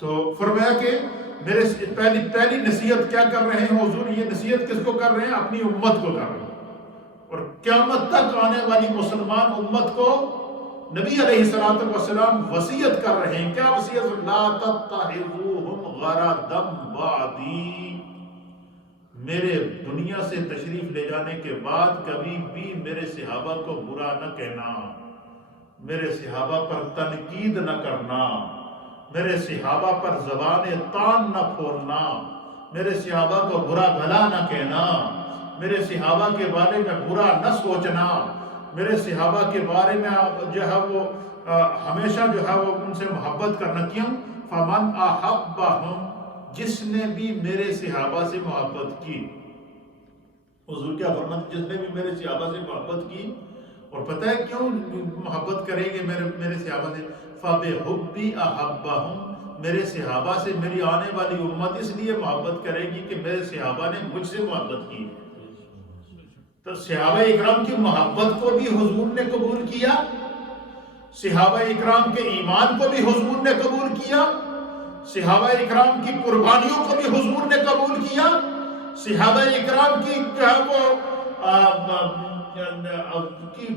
تو فرمایا کہ میرے پہلی نصیحت کیا کر رہے ہیں حضور؟ یہ نصیحت کس کو کر رہے ہیں؟ اپنی امت کو کر رہے ہیں، اور قیامت تک آنے والی مسلمان امت کو نبی علیہ السلام وصیت کر رہے ہیں۔ کیا وصیت؟ لا تتخذوہم غرضا بعدی، میرے دنیا سے تشریف لے جانے کے بعد کبھی بھی میرے صحابہ کو برا نہ کہنا، میرے صحابہ پر تنقید نہ کرنا، میرے صحابہ پر زبان تان نہ کھولنا، میرے صحابہ کو برا بھلا نہ کہنا، میرے صحابہ کے بارے میں برا نہ سوچنا، میرے صحابہ کے بارے میں جو ہے وہ ہمیشہ جو ہے وہ ان سے محبت کرنا۔ کیوں؟ فمن احبہم، جس نے بھی میرے صحابہ سے محبت کی، حضور کیا فرماتے؟ جس نے بھی میرے صحابہ سے محبت کی، اور پتہ ہے کیوں محبت کریں گے میرے صحابہ سے؟ فَبِحُبِّ أَحَبَّهُمْ، میرے صحابہ سے میری آنے والی امت اس لیے محبت کرے گی کہ میرے صحابہ نے مجھ سے محبت کی۔ تو صحابہ اکرام کی محبت کو بھی حضور نے قبول کیا، صحابہ اکرام کے ایمان کو بھی حضور نے قبول کیا، صحابہ اکرام کی قربانیوں کو بھی حضور نے قبول کیا، صحابہ اکرام کی جو ہے وہ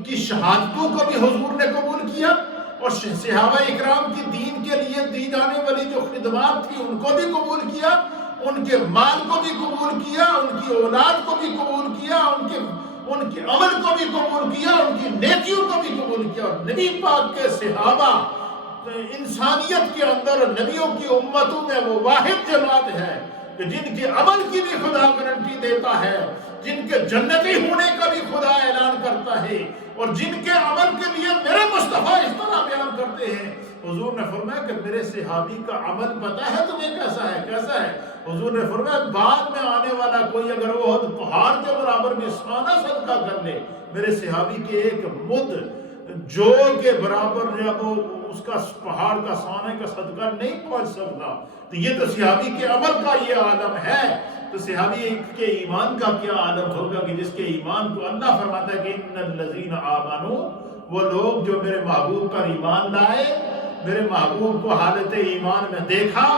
کی شہادتوں کو بھی حضور نے قبول کیا، اور صحابہ اکرام کی دین کے لیے دی جانے والی جو خدمات تھی ان کو بھی قبول کیا، ان کے مال کو بھی قبول کیا، ان کی اولاد کو بھی قبول کیا، ان کے عمل کو بھی قبول کیا، ان کی نیکیوں کو بھی قبول کیا۔ اور نبی پاک کے صحابہ انسانیت کے اندر نبیوں کی امتوں میں وہ واحد جماعت ہے کہ جن کے عمل کی بھی خدا گارنٹی دیتا ہے، جن کے جنتی ہونے کا بھی خدا اعلان کرتا ہے، اور جن کے عمل کے لیے میرے مصطفیٰ اس طرح بیان کرتے ہیں۔ حضور نے فرمایا کہ میرے صحابی کا عمل پتہ ہے تمہیں کیسا ہے؟ کیسا ہے؟ حضور نے فرمایا بعد میں آنے والا کوئی اگر وہ پہاڑ کے برابر بھی سونا صدقہ کر لے، میرے صحابی کے ایک مد جو کے برابر جب اس کا پہاڑ کا سونے کا صدقہ نہیں پہنچ سکتا۔ تو یہ تو صحابی کے عمل کا یہ عالم ہے، تو صحابی کے ایمان کا کیا عالم ہوگا کہ جس کے ایمان کو اللہ فرماتا ہے کہ ان الذین آمنوا، وہ لوگ جو میرے محبوب پر ایمان لائے، میرے محبوب کو حالت ایمان میں دیکھا،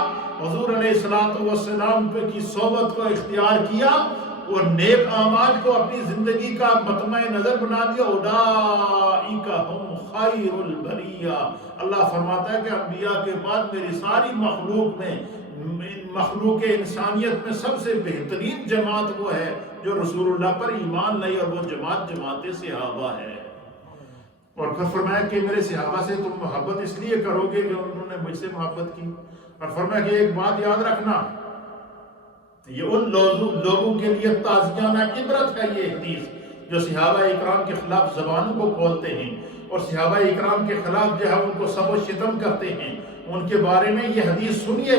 حضور علیہ السلام کی صحبت کو اختیار کیا اور نیک اعمال کو اپنی زندگی کا مطمع نظر بنا دیا، اولئک ہم خیر البریہ۔ اللہ فرماتا ہے کہ انبیاء کے بعد میری ساری مخلوق میں، مخلوق انسانیت میں سب سے بہترین جماعت وہ ہے جو رسول اللہ پر ایمان لائی، اور وہ جماعت صحابہ ہے۔ اور پھر فرمایا کہ میرے صحابہ سے تم محبت اس لیے کرو گے کہ انہوں نے مجھ سے محبت کی، اور فرمایا کہ ایک بات یاد رکھنا، یہ ان لوگوں کے لیے تعزیانہ عبرت ہے یہ حدیث جو صحابہ اکرام کے خلاف زبانوں کو کھولتے ہیں اور صحابہ اکرام کے خلاف جو ہے ان کو سب و شتم کرتے ہیں۔ ان کے بارے میں یہ حدیث سنیے،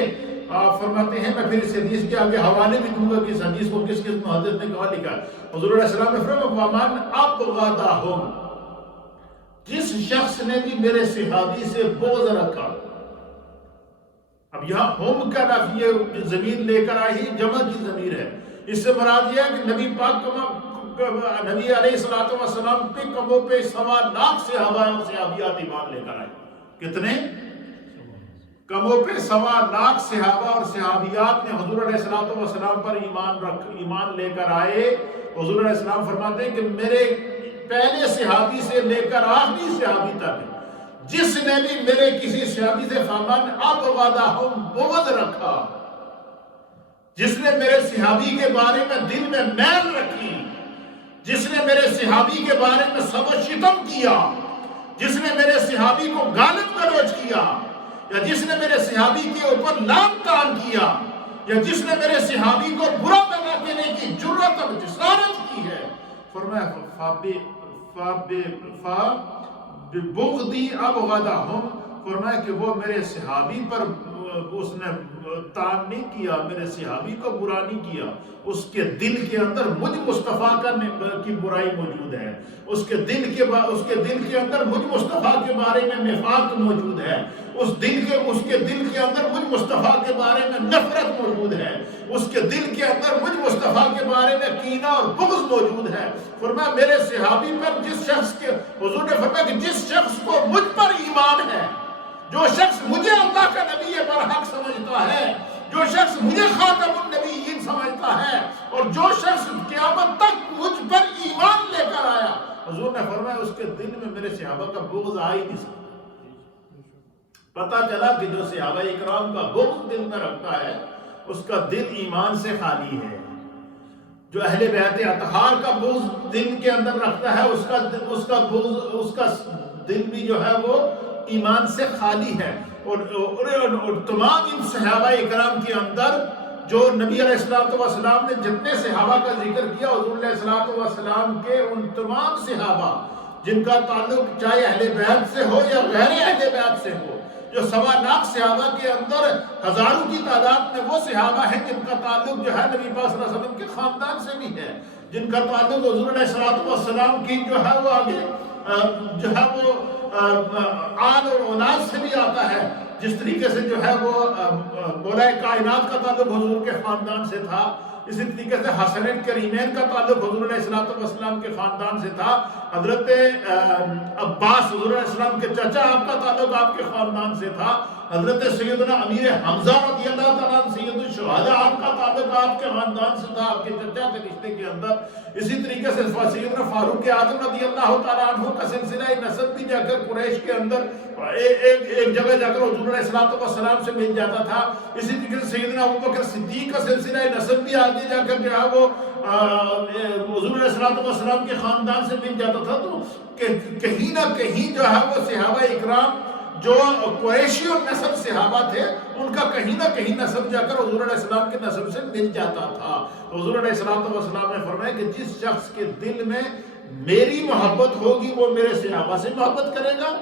آپ فرماتے ہیں، میں پھر اس حدیث کے آگے حوالے بھی دوں گا کہ اس حدیث کو کس محدث نے کہا لکھا۔ حضور علیہ السلام نے فرمایا وَمَنْ أَبْغَضَهُمْ، جس شخص نے بھی میرے صحابی سے بغض رکھا۔ اب یہاں ہم کا لفظ یہ ضمیر لے کر آئی جمع کی ضمیر ہے، اس سے مراد یہ ہے کہ نبی پاک نبی علیہ السلام پہ کموں پہ 1.25 صحابہ اور صحابیات ایمان لے کر آئے۔ کتنے؟ کموں پہ 1.25 صحابہ اور صحابیات نے حضور علیہ السلام پر ایمان لے کر آئے۔ حضور علیہ السلام فرماتے ہیں کہ میرے پہلے صحابی سے لے کر آخری صحابی تک جس نے بھی میرے کسی صحابی سے فامن ابغضہم بغض رکھا، جس نے میرے صحابی کے بارے میں دل میں میل رکھی، جس نے میرے صحابی کے بارے میں سب و شتم کیا، جس نے میرے صحابی کو غالب گلوچ کیا، یا جس نے میرے صحابی کے اوپر لام تان کیا، یا جس نے میرے صحابی کو برا بنا دینے کی جرأت اور جسارت کی ہے، فرمایا بغضی ابغضہم، فرمایا کہ وہ میرے صحابی پر اس نے تان نہیں کیا، میرے صحابی کو برا نہیں کیا، اس کے دل کے اندر مجھ مصطفیٰ کی برائی موجود ہے، اس کے دل کے اندر مجھ مصطفیٰ کے بارے میں نفاق موجود ہے، اس کے دل کے اندر مجھ مصطفیٰ کے بارے میں نفرت موجود ہے، اس کے دل کے اندر مجھ مصطفیٰ کے بارے میں کینہ اور بغض موجود ہے۔ فرمایا میرے صحابی پر جس شخص کے، حضور نے فرمایا کہ جس شخص کو مجھ پر ایمان ہے، جو شخص مجھے اللہ کا نبی برحق سمجھتا ہے، جو شخص مجھے خاتم النبیین سمجھتا ہے، اور جو شخص قیامت تک مجھ پر ایمان لے کر آیا، حضور نے فرمایا اس کے دل میں میرے صحابہ کا بغض آ ہی نہیں سکتا۔ پتہ چلا کہ جو صحابہ اکرام کا بغض دل میں رکھتا ہے اس کا دل ایمان سے خالی ہے، جو اہل بیت اطہار کا بغض دل کے اندر رکھتا ہے اس کا دل بھی جو ہے وہ ایمان سے خالی ہے۔ اور تمام ان صحابہ اکرام کے اندر جو نبی علیہ السلام نے جتنے صحابہ کا ذکر کیا، حضور علیہ السلام کے ان تمام صحابہ جن کا تعلق چاہے اہل بیت سے ہو یا غیر اہل بیت سے ہو، جو 1.25 صحابہ کے اندر ہزاروں کی تعداد میں وہ صحابہ ہیں جن کا تعلق جو ہے نبی پاک صلی اللہ علیہ وسلم کے خاندان سے بھی ہے، جن کا تعلق حضور علیہ السلام کی جو ہے وہ آگے جو ہے وہ آل اور اولاد سے بھی آتا ہے، جس طریقے سے جو ہے وہ مولا کائنات کا تعلق حضور کے خاندان سے تھا، اسی طریقے سے حسنین کریمین کا تعلق حضور علیہ السلام کے خاندان سے تھا. حضرت عباس حضور علیہ السلام کے چچا، آپ کا تعلق آپ کے خاندان سے تھا. حضرت سیدنا امیر حمزہ رضی اللہ تعالیٰ عنہ سید الشہداء، آپ کا تعلق آپ کے خاندان سے تھا، آپ کے چچا کے رشتے کے اندر. اسی طریقے سے سیدنا فاروق اعظم رضی اللہ تعالیٰ عنہ کا سلسلہ نسب بھی جا کر قریش کے اندر ایک جگہ جا کر حضور علیہ السلام سے مل جاتا تھا. اسی طریقے سے سیدنا ابوبکر صدیق کا سلسلہ نسب بھی آگے جا کر جو ہے وہ حضور علیہ السلام کے خاندان سے مل جاتا تھا. تو کہیں نہ کہیں جو ہے وہ صحابہ اکرام جو قریشی اور نسب صحابہ تھے، ان کا کہیں نہ کہیں نسب جا کر حضور علیہ السلام کے نسب سے مل جاتا تھا. تو حضور علیہ السلام نے فرمایا کہ جس شخص کے دل میں میری محبت ہوگی وہ میرے صحابہ سے محبت کرے گا،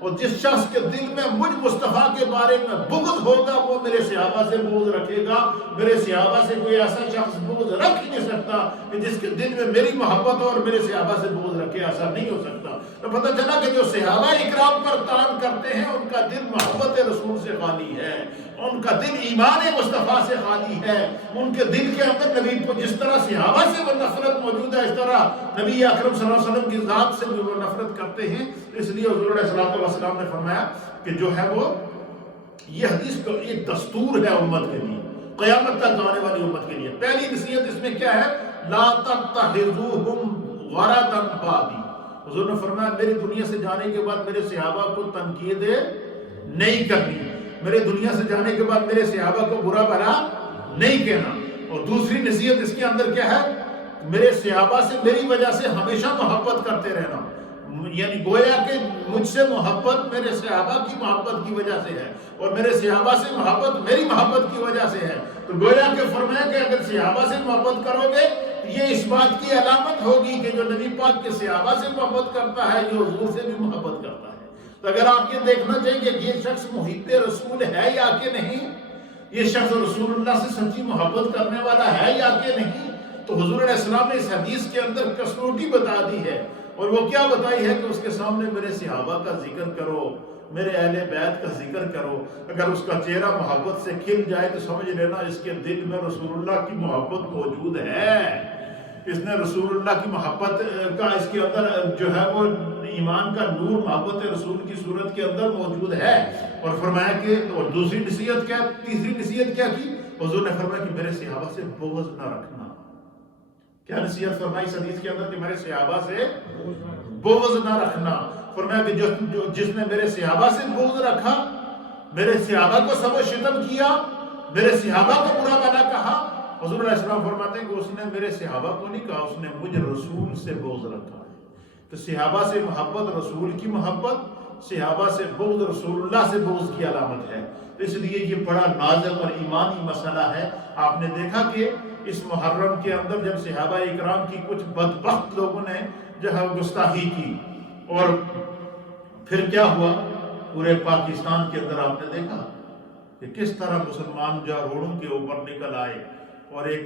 اور جس شخص کے دل میں مجھ مصطفیٰ کے بارے میں بغض ہوگا وہ میرے صحابہ سے بغض رکھے گا. میرے صحابہ سے کوئی ایسا شخص بغض رکھ ہی نہیں سکتا کہ جس کے دل میں میری محبت ہو اور میرے صحابہ سے بغض رکھے، ایسا نہیں ہو سکتا. تو پتہ چلا کہ جو صحابہ اکرام پر طعن کرتے ہیں ان کا دل محبت رسول سے خالی ہے، ان کا دل ایمان مصطفیٰ سے خالی ہے. ان کے دل کے اندر نبی کو جس طرح صحابہ سے وہ نفرت موجود ہے، اس طرح نبی اکرم صلی اللہ علیہ وسلم کی ذات سے بھی وہ نفرت کرتے ہیں. اس لیے حضور علیہ السلام نے فرمایا کہ جو ہے وہ یہ حدیث کا ایک دستور ہے امت کے لیے، قیامت تک آنے والی امت کے لیے. پہلی نصیحت اس میں کیا ہے؟ لا تتخذوہم غرضا بعدی. حضور نے فرمایا میری دنیا سے جانے کے بعد میرے صحابہ کو تنقید نہیں کرنی، میرے دنیا سے جانے کے بعد میرے صحابہ کو برا بھلا نہیں کہنا. اور دوسری نصیحت اس کے اندر کیا ہے؟ میرے صحابہ سے میری وجہ سے ہمیشہ محبت کرتے رہنا. یعنی گویا کہ مجھ سے محبت میرے صحابہ کی محبت کی وجہ سے ہے، اور میرے صحابہ سے محبت میری محبت کی وجہ سے ہے. تو گویا کہ فرمایا کہ اگر صحابہ سے محبت کرو گے یہ اس بات کی علامت ہوگی کہ جو نبی پاک کے صحابہ سے محبت کرتا ہے یہ حضور سے بھی محبت کرتا ہے. تو اگر آپ یہ دیکھنا چاہیں کہ یہ شخص محب رسول ہے یا کہ نہیں، یہ شخص رسول اللہ سے سچی محبت کرنے والا ہے یا کہ نہیں، تو حضور علیہ السلام نے اس حدیث کے اندر کسوٹی بتا دی ہے. اور وہ کیا بتائی ہے کہ اس کے سامنے میرے صحابہ کا ذکر کرو، میرے اہل بیت کا ذکر کرو. اگر اس کا چہرہ محبت سے کھل جائے تو سمجھ لینا اس کے دل میں رسول اللہ کی محبت موجود ہے. اس نے رسول اللہ کی محبت کا اس کے اندر جو ہے وہ ایمان کا نور محبت رسول کی صورت کے اندر موجود ہے. اور فرمایا کہ اور دوسری نصیحت کیا، تیسری نصیحت کیا کی؟ حضور نے فرمایا کہ میرے صحابہ سے بغض نہ رکھنا. کیا نصیحت فرمائی اس حدیث کے اندر؟ کہ میرے صحابہ سے بغض نہ رکھنا. فرمایا کہ جس نے میرے صحابہ سے بغض رکھا، میرے صحابہ کو سب و شتم کیا، میرے صحابہ کو برا بھلا کہا، حضور علیہ السلام فرماتے ہیں کہ اس نے میرے صحابہ کو نہیں کہا، اس نے مجھے رسول سے بغض رکھا ہے. تو صحابہ سے محبت رسول کی محبت، صحابہ سے بغض رسول اللہ سے بغض کی علامت ہے. اس لیے یہ بڑا نازک اور ایمانی مسئلہ ہے. آپ نے دیکھا کہ اس محرم کے اندر جب صحابہ اکرام کی کچھ بدبخت لوگوں نے جو ہے گستاخی کی، اور پھر کیا ہوا پورے پاکستان کے اندر آپ نے دیکھا کہ کس طرح مسلمان جو روڈوں کے اوپر نکل آئے اور ایک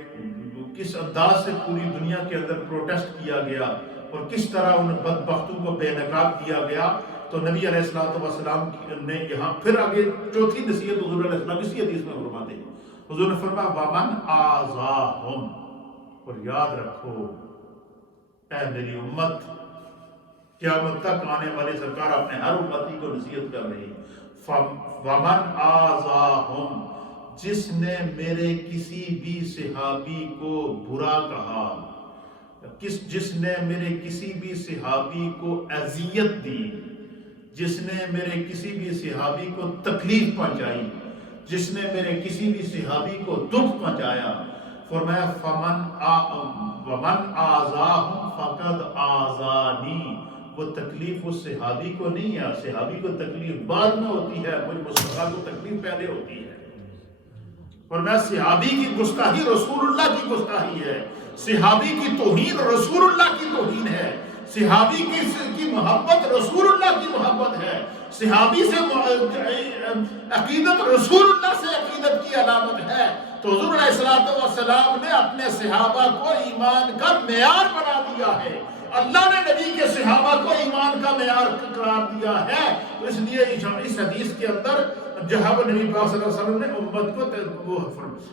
کس انداز سے پوری دنیا کے اندر پروٹیسٹ کیا گیا اور کس طرح ان بدبختوں کو بے نقاب کیا گیا. تو نبی علیہ السلام نے یہاں پھر آگے چوتھی نصیحت حضور علیہ السلام اسی حدیث میں فرماتے ہیں. حضور نے فرمایا وَمَنْ آذَاهُمْ، اور یاد رکھو اے میری امت، قیامت تک آنے والے سرکار اپنے ہر امتی کو نصیحت کر رہی. وَمَنْ آذَاهُمْ، جس نے میرے کسی بھی صحابی کو برا کہا، جس نے میرے کسی بھی صحابی کو اذیت دی، جس نے میرے کسی بھی صحابی کو تکلیف پہنچائی، جس نے میرے کسی بھی صحابی کو دکھ پہنچایا، فرمایا وَمَنْ آذَاهُمْ فَقَدْ آذَانِي، وہ تکلیف اس صحابی کو نہیں ہے. صحابی کو تکلیف بعد میں ہوتی ہے، مجھ مصطفیٰ کو تکلیف پہلے ہوتی ہے. فرمایا صحابی کی گستاخی رسول اللہ کی گستاخی ہے، صحابی کی توہین رسول اللہ کی توہین ہے، صحابی کی محبت رسول اللہ کی محبت ہے، صحابی سے عقیدت رسول اللہ سے عقیدت کی علامت ہے. تو حضور علیہ السلام نے اپنے صحابہ کو ایمان کا معیار بنا دیا ہے. اللہ نے نبی کے صحابہ کو ایمان کا معیار قرار دیا ہے، تو اس لیے اس حدیث کے اندر جہاں نبی پاک صلی اللہ علیہ وسلم نے امت کو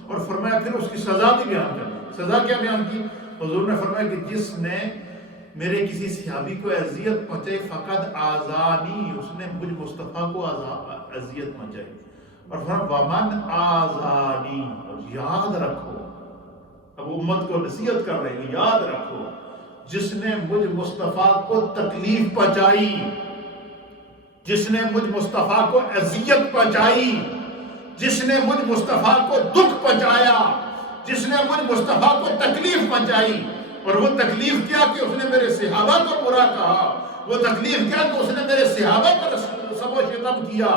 اور فرمایا، پھر اس کی سزا بھی بیان کر دی۔ سزا کیا بیان کی؟ حضور نے فرمایا کہ جس نے میرے کسی صحابی کو اذیت پہنچائی فقط آزانی، اس نے مجھ مصطفیٰ کو اذیت پہنچائی۔ اور فرمایا ومن آزانی، یاد رکھو، اب امت کو نصیحت کر رہے ہیں، یاد رکھو جس نے مجھ مصطفیٰ کو تکلیف پہنچائی، جس نے مجھ مصطفیٰ کو اذیت پہنچائی، جس نے مجھ مصطفیٰ کو دکھ پہنچایا، جس نے مجھ مصطفیٰ کو تکلیف پہنچائی، اور وہ تکلیف کیا کہ اس نے میرے صحابہ کو برا کہا، وہ تکلیف کیا کہ اس نے میرے صحابہ پر سب و شتم کیا،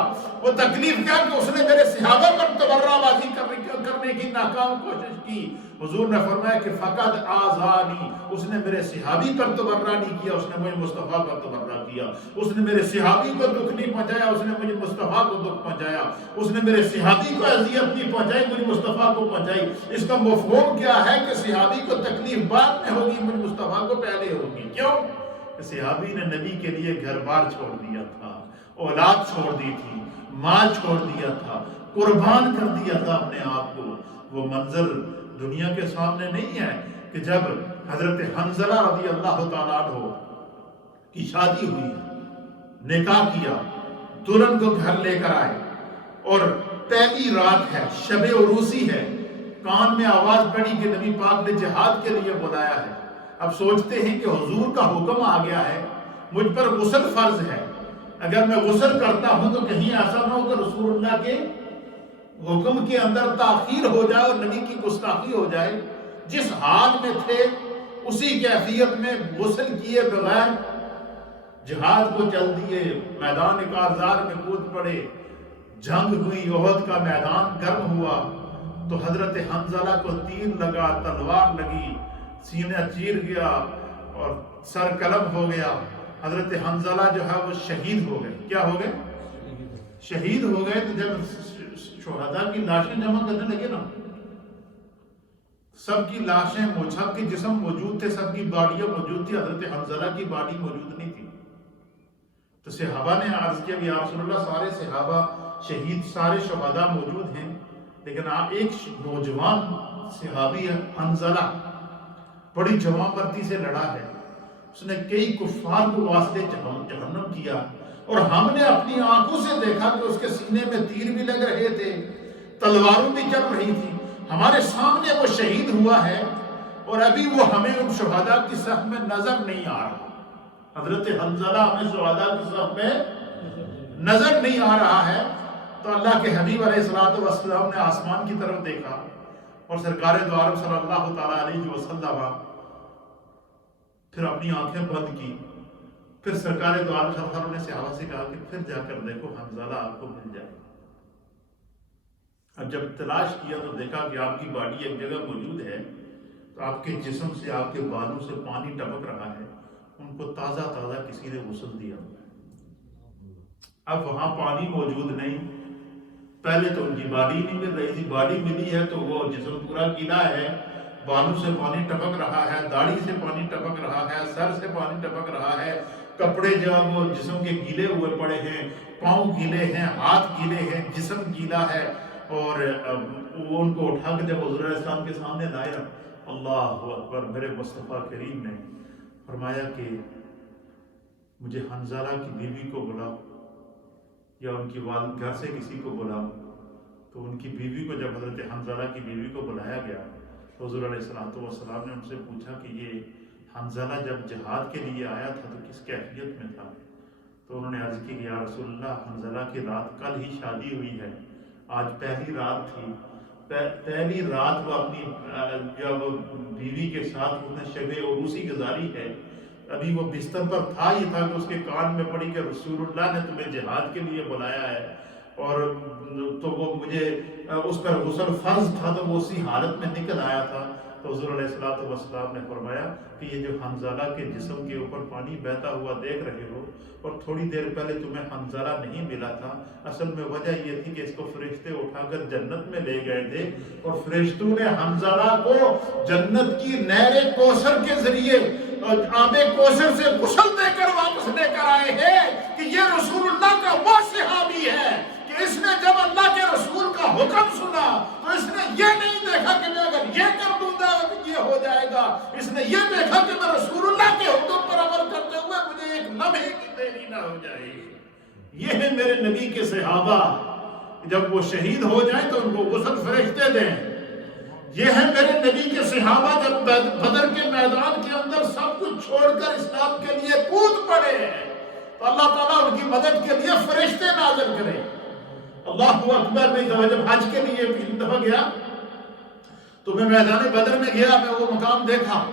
وہ تکلیف کیا کہ اس نے میرے صحابہ پر تبرہ بازی کرنے کی ناکام کوشش کی۔ حضور نے فرمایا کہ فقط آزانی، اس نے میرے صحابی پر تبرہ نہیں کیا، اس نے مجھے مصطفیٰ پر تبرہ کیا۔ اس نے میرے صحابی کو دکھ نہیں پہنچایا، اس نے مجھے مصطفیٰ کو دکھ پہنچایا۔ اس نے میرے صحابی کو اذیت نہیں پہنچائی، مجھے مصطفیٰ کو پہنچائی۔ اس کا مفہوم کیا ہے کہ صحابی کو تکلیف بعد میں ہوگی، مجھے مصطفیٰ کو پہلے ہوگی۔ کیوں؟ کہ صحابی نے نبی کے لیے گھر بار چھوڑ دیا تھا، اولاد چھوڑ دی تھی، مال چھوڑ دیا تھا، قربان کر دیا تھا اپنے آپ کو۔ وہ منظر دنیا کے سامنے نہیں ہے کہ جب حضرت حنظلہ رضی اللہ تعالیٰ عنہ کی شادی ہوئی، نکاح کیا، دلہن کو گھر لے کر آئے، اور پہلی رات ہے، شب عروسی ہے، کان میں آواز پڑی کہ نبی پاک نے جہاد کے لیے بلایا ہے۔ اب سوچتے ہیں کہ حضور کا حکم آ گیا ہے، مجھ پر غسل فرض ہے، اگر میں غسل کرتا ہوں تو کہیں ایسا نہ ہو کہ رسول اللہ کے حکم کے اندر تاخیر ہو جائے اور نبی کی گستاخی ہو جائے۔ جس حال میں تھے اسی کیفیت میں غسل کیے بغیر جہاد کو چل دیے، میدان کارزار میں کود پڑے، جنگ ہوئی، احد کا میدان گرم ہوا تو حضرت حنظلہ کو تیر لگا، تلوار لگی، سینہ چیر گیا اور سر قلم ہو گیا۔ حضرت حنظلہ جو ہے وہ شہید ہو گئے۔ کیا ہو گئے؟ شہید ہو گئے۔ تو جب شہداء کی لاشیں جمع کرنے لگے نا، سب کی لاشیں، سب کے جسم موجود تھے، سب کی باڈیاں موجود تھی، حضرت حنظلہ کی باڈی موجود نہیں تھی۔ تو صحابہ نے عرض کیا کہ یا رسول اللہ، سارے صحابہ شہید، سارے شہداء موجود ہیں، لیکن آپ ایک نوجوان صحابی ہے حنظلہ، بڑی جوان مردی سے لڑا ہے، اس نے کئی کفار کو واسطے جہنم کیا، اور ہم نے اپنی آنکھوں سے دیکھا کہ اس کے سینے میں تیر بھی لگ رہے تھے، تلواروں بھی چل رہی تھی، ہمارے سامنے وہ شہید ہوا ہے اور ابھی وہ ہمیں ان شہداء کی صف میں نظر نہیں آ رہا۔ حضرت حنظلہ ہمیں شہداء کی صف میں نظر نہیں آ رہا ہے۔ تو اللہ کے حبیب علیہ الصلوۃ والسلام نے آسمان کی طرف دیکھا اور سرکار دو عالم صلی اللہ تعالیٰ علیہ وسلم پھر اپنی آنکھیں بند کی۔ پھر سرکار دو عالم صلی اللہ علیہ وسلم نے صحابہ سے کہا کہ پھر جا کر دیکھو حنظلہ آپ کو مل جائے۔ اب جب تلاش کیا تو دیکھا کہ آپ کی باڈی ایک جگہ موجود ہے، تو آپ کے جسم سے، آپ کے بالوں سے پانی ٹپک رہا ہے، ان کو تازہ تازہ کسی نے غسل دیا۔ اب وہاں پانی موجود نہیں، پہلے تو ان کی باڈی نہیں مل رہی تھی، باڈی ملی ہے تو وہ جسم پورا گیلا ہے، بالوں سے پانی ٹپک رہا ہے، داڑھی سے پانی ٹپک رہا ہے، سر سے پانی ٹپک رہا ہے، کپڑے جو وہ جسم کے گیلے ہوئے پڑے ہیں، پاؤں گیلے ہیں، ہاتھ گیلے ہیں، جسم گیلا ہے۔ اور وہ ان کو اٹھا کے جب حضور علیہ السلام کے سامنے لائے، اللہ اکبر، میرے مصطفیٰ کریم نے فرمایا کہ مجھے حنظلہ کی بیوی کو بلاؤ، یا ان کی والد گھر سے کسی کو بلاؤ۔ تو ان کی بیوی کو، جب حضرت حنظلہ کی بیوی کو بلایا گیا، حضور علیہ السلام نے ان سے پوچھا کہ یہ حنظلہ جب جہاد کے لیے آیا تھا تو کس کیفیت میں تھا؟ تو انہوں نے عرض کی کہ یا رسول اللہ، حنظلہ کی رات کل ہی شادی ہوئی ہے، آج پہلی رات تھی، پہلی رات وہ اپنی جب بیوی کے ساتھ اس نے شب عروسی گزاری ہے، ابھی وہ بستر پر تھا ہی تھا کہ اس کے کان میں پڑی کہ رسول اللہ نے تمہیں جہاد کے لیے بلایا ہے، اور تو وہ مجھے اس پر غسل فرض تھا، تو وہ اسی حالت میں نکل آیا تھا۔ تو حضور علیہ السلام نے فرمایا کہ یہ جو حنظلہ کے جسم کے اوپر پانی بہتا ہوا دیکھ رہے ہو، اور تھوڑی دیر پہلے تمہیں حنظلہ نہیں ملا تھا، اصل میں وجہ یہ تھی کہ اس کو فرشتے اٹھا کر جنت میں لے گئے تھے، اور فرشتوں نے حنظلہ کو جنت کی نہر کوثر کے ذریعے آب کوثر سے غسل دے کر واپس لے کر آئے ہیں کہ یہ رسول اللہ کا وہ صحابی ہے کہ اس نے جب اللہ کے رسول کا حکم سنا تو اس نے یہ نہیں دیکھا کہ میں اگر یہ کر دوں گا تو یہ ہو جائے گا، اس نے یہ دیکھا کہ میں رسول اللہ کے حکم پر عمل کرتے ہوئے مجھے ایک لمحے کی دیری نہ ہو جائے۔ یہ ہے میرے نبی کے صحابہ، جب وہ شہید ہو جائیں تو ان کو غسل فرشتے دیں۔ یہ ہے میرے نبی کے صحابہ جب بدر کے میدان کے اندر سب کچھ چھوڑ کر اسلام کے لیے کود پڑے ہیں تو اللہ تعالیٰ ان کی مدد کے لیے فرشتے نازل کرے۔ اللہ اکبر۔ میں جب حج کے لیے پہلی دفعہ گیا تو میں میدان بدر میں گیا، میں وہ مقام دیکھا،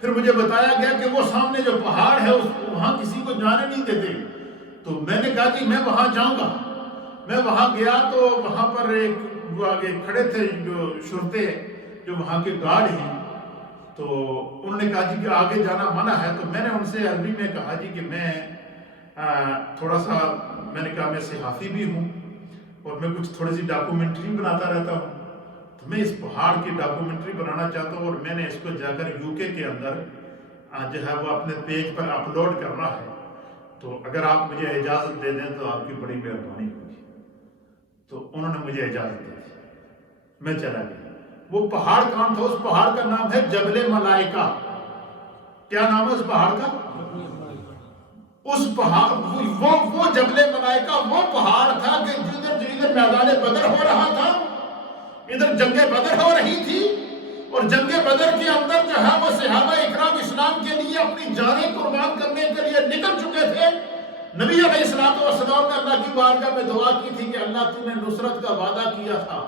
پھر مجھے بتایا گیا کہ وہ سامنے جو پہاڑ ہے وہاں کسی کو جانے نہیں دیتے، تو میں نے کہا کہ میں وہاں جاؤں گا۔ میں وہاں گیا تو وہاں پر ایک وہ آگے کھڑے تھے جو شرطے جو وہاں کے گارڈ ہیں، تو انہوں نے کہا جی کہ آگے جانا منع ہے۔ تو میں نے ان سے عربی میں کہا جی کہ میں تھوڑا سا، میں نے کہا میں صحافی بھی ہوں اور میں کچھ تھوڑی سی ڈاکومنٹری بناتا رہتا ہوں، تو میں اس پہاڑ کی ڈاکومنٹری بنانا چاہتا ہوں اور میں نے اس کو جا کر UK کے اندر جو ہے وہ اپنے پیج پر اپلوڈ کرنا ہے، تو اگر آپ مجھے اجازت دے دیں تو آپ کی بڑی مہربانی ہوگی۔ تو انہوں نے مجھے اجازت دی، میں چلا گیا۔ وہ پہاڑ کہاں تھا؟ اس پہاڑ کا نام ہے جبل ملائکہ۔ کیا نام ہے اس پہاڑ کا؟ اس پہاڑ وہ جبل ملائکہ وہ پہاڑ تھا کہ جدھر میدان بدر ہو رہا تھا، ادھر جنگ بدر ہو رہی تھی، اور جنگ بدر کے اندر جو ہے وہ صحابہ اکرام اسلام کے لیے اپنی جانیں قربان کرنے کے لیے نکل چکے تھے۔ نبی علیہ السلام نے اللہ کی بارگاہ میں دعا کی تھی کہ اللہ تو نے نصرت کا وعدہ کیا تھا،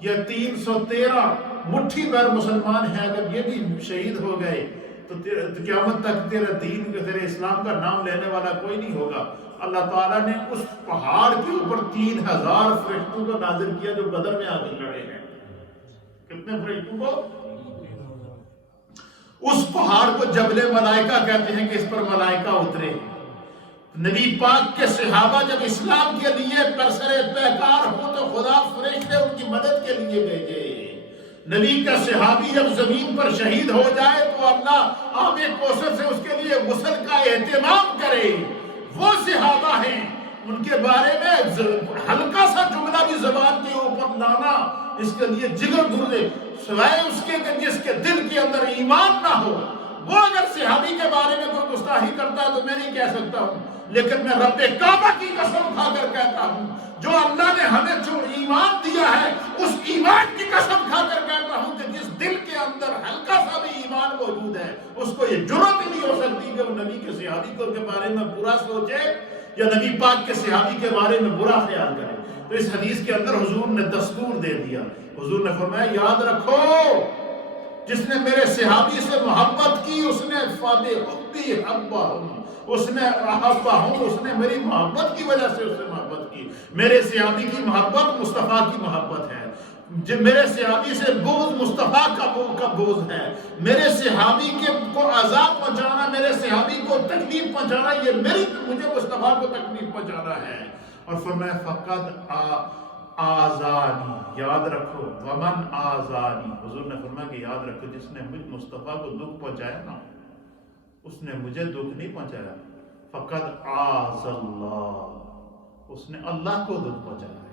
یہ 313 مٹھی بھر مسلمان ہیں، اگر یہ بھی شہید ہو گئے تو قیامت تک تیرا دین، تیرے اسلام کا نام لینے والا کوئی نہیں ہوگا۔ اللہ تعالیٰ نے اس پہاڑ کے اوپر 3000 فرشتوں کو نازل کیا جو بدر میں آگے لڑے ہیں۔ کتنے فرشتوں کو؟ اس پہاڑ کو جبل ملائکہ کہتے ہیں کہ اس پر ملائکہ اترے ہیں۔ نبی پاک کے صحابہ جب اسلام کے لیے برسر پیکار ہو تو خدا فرشتے ان کی مدد کے لیے بھیجے۔ نبی کا صحابی جب زمین پر شہید ہو جائے تو اللہ آب کوثر سے اس کے لیے غسل کا اہتمام کرے۔ وہ صحابہ ہیں، ان کے بارے میں ہلکا سا جملہ بھی زبان کے اوپر لانا اس کے لیے جگر گھردے، سوائے اس کے کہ جس کے دل کے اندر ایمان نہ ہو۔ وہ اگر صحابی کے بارے میں کوئی گستاخی کرتا ہے تو میں نہیں کہہ سکتا ہوں، لیکن میں رب کعبہ کی قسم کھا کر کہتا ہوں، جو اللہ نے ہمیں جو ایمان دیا ہے اس ایمان کی قسم کھا کر کہتا ہوں کہ جس دل کے اندر ہلکا سا بھی ایمان موجود ہے اس کو یہ جرأت ہی نہیں ہو سکتی کہ وہ نبی کے صحابی کو کے بارے میں برا سوچے یا نبی پاک کے صحابی کے بارے میں برا خیال کرے۔ تو اس حدیث کے اندر حضور نے دستور دے دیا، حضور نے فرمایا یاد رکھو جس نے میرے صحابی سے محبت کی اس نے فَبِحُبِّ حَبَّهُمْ، اس نے احبہم، اس نے میری محبت کی وجہ سے اس سے محبت کی۔ میرے صحابی کی محبت مصطفیٰ کی محبت ہے، جب میرے صحابی سے بغض مصطفیٰ کا بغض ہے۔ میرے صحابی کو عذاب پہنچانا، میرے صحابی کو تکلیف پہنچانا، یہ مجھے مصطفیٰ کو تکلیف پہنچانا ہے۔ اور فرمایا فقد آزانی، یاد رکھو ومن آزانی، حضور نے فرمایا کہ یاد رکھو جس نے مجھ مصطفیٰ کو دکھ پہنچایا نا اس نے مجھے دکھ نہیں پہنچایا، فقد آز اللہ، اس نے اللہ کو دکھ پہنچایا ہے۔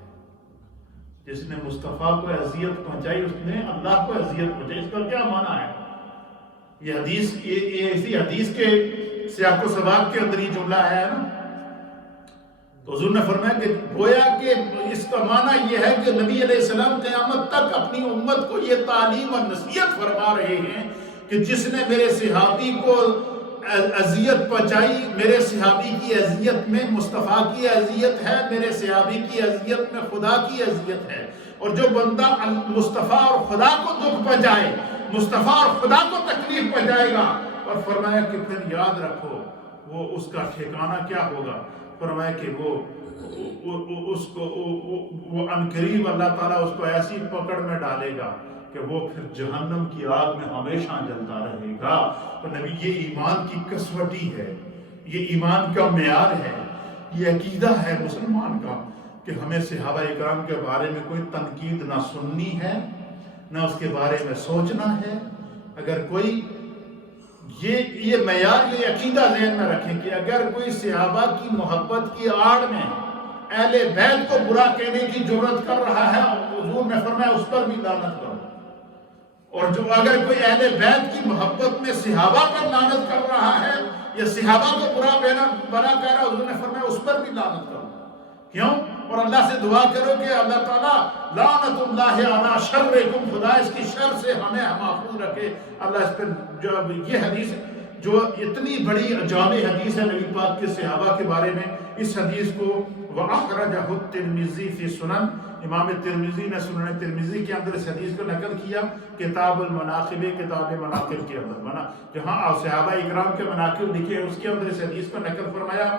جس نے مصطفیٰ کو اذیت پہنچائی اس نے اللہ کو اذیت پہنچائی۔ اس کا کیا معنی ہے؟ یہ حدیث، یہ اسی حدیث کے سیاق و سباق کے اندر یہ جملہ ہے نا، تو حضور نے فرمایا کہ گویا کہ اس کا معنی یہ ہے کہ نبی علیہ السلام قیامت تک اپنی امت کو یہ تعلیم اور نصیحت فرما رہے ہیں کہ جس نے میرے صحابی کو اذیت پہنچائی، میرے صحابی کی اذیت میں مصطفیٰ کی اذیت ہے، میرے صحابی کی اذیت میں خدا کی اذیت ہے۔ اور جو بندہ مصطفیٰ اور خدا کو دکھ پہنچائے، مصطفیٰ اور خدا کو تکلیف پہنچائے گا، اور فرمایا کہ پھر یاد رکھو وہ اس کا ٹھکانہ کیا ہوگا۔ فرمایا کہ وہ عنقریب اللہ تعالیٰ اس کو ایسی پکڑ میں ڈالے گا کہ وہ پھر جہنم کی آگ میں ہمیشہ جلتا رہے گا۔ تو نبی یہ ایمان کی کسوٹی ہے، یہ ایمان کا معیار ہے، یہ عقیدہ ہے مسلمان کا کہ ہمیں صحابہ اکرام کے بارے میں کوئی تنقید نہ سننی ہے، نہ اس کے بارے میں سوچنا ہے۔ اگر کوئی یہ معیار، یہ عقیدہ ذہن میں رکھیں کہ اگر کوئی صحابہ کی محبت کی آڑ میں اہل بیت کو برا کہنے کی جرت کر رہا ہے، حضور نے فرمایا اس پر بھی لعنت کرو، اور جو اگر کوئی اہل بیت کی محبت میں صحابہ پر لعنت کر رہا ہے یا صحابہ کو برا کہہ رہا ہے، حضور نے فرمایا اس پر بھی لعنت کرو۔ کیوں؟ اور اللہ سے دعا کرو کہ اللہ تعالیٰ لعنت اللہ علی شرکم، خدا اس کی شر سے ہمیں محفوظ رکھے۔ اللہ اس پر جو یہ حدیث جو اتنی بڑی جامع حدیث ہے نبی پاک کے صحابہ کے بارے میں، اس حدیث کو وَأَخْرَجَهُ التِّرْمِذِي فِي سُنَن، امام ترمذی نے سنن ترمذی کے اندر اس حدیث کو نقل کیا، کتاب المناقب، کتاب مناقب کے اندر جہاں صحابہ اکرام کے مناقب لکھے ہیں اس کے اندر اس حدیث کو نقل فرمایا۔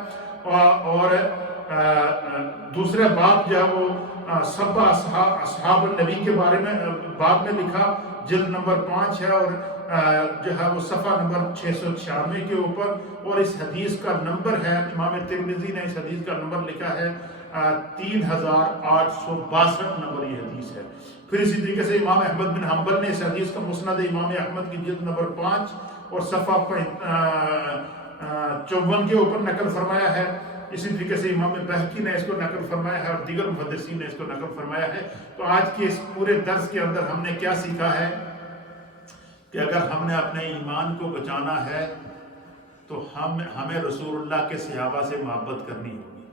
اور دوسرے باب جو ہے وہ سب اصحاب النبی کے بارے میں باب میں لکھا، جلد نمبر 5 ہے، اور جو ہے وہ صفحہ نمبر 696 کے اوپر، اور اس حدیث کا نمبر ہے، امام ترمذی نے اس حدیث کا نمبر لکھا ہے 3862 نمبر یہ حدیث ہے۔ پھر اسی طریقے سے امام احمد بن حنبل نے اس حدیث کا مسند امام احمد کی جلد نمبر 5 اور صفحہ 54 کے اوپر نقل فرمایا ہے۔ اسی طریقے سے امام بہقی نے اس کو نقل فرمایا ہے، اور دیگر محدثین نے اس کو نقل فرمایا ہے۔ تو آج کے اس پورے درس کے اندر ہم نے کیا سیکھا ہے کہ اگر ہم نے اپنے ایمان کو بچانا ہے تو ہمیں رسول اللہ کے صحابہ سے محبت کرنی ہوگی۔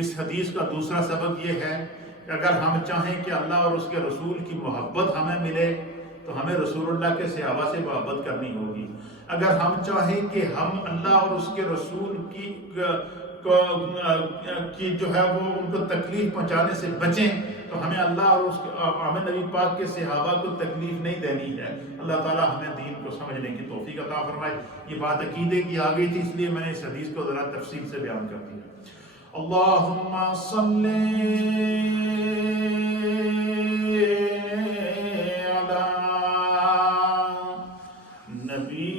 اس حدیث کا دوسرا سبب یہ ہے کہ اگر ہم چاہیں کہ اللہ اور اس کے رسول کی محبت ہمیں ملے تو ہمیں رسول اللہ کے صحابہ سے محبت کرنی ہوگی۔ اگر ہم چاہیں کہ ہم اللہ اور اس کے رسول کی جو ہے وہ ان کو تکلیف پہنچانے سے بچیں تو ہمیں اللہ اور ہمیں نبی پاک کے صحابہ کو تکلیف نہیں دینی ہے۔ اللہ تعالیٰ ہمیں دین کو سمجھنے کی توفیق عطا فرمائے۔ یہ بات عقیدے کی آ گئی تھی، اس لیے میں نے اس حدیث کو ذرا تفصیل سے بیان کر دیا۔ اللہم صلی علی نبی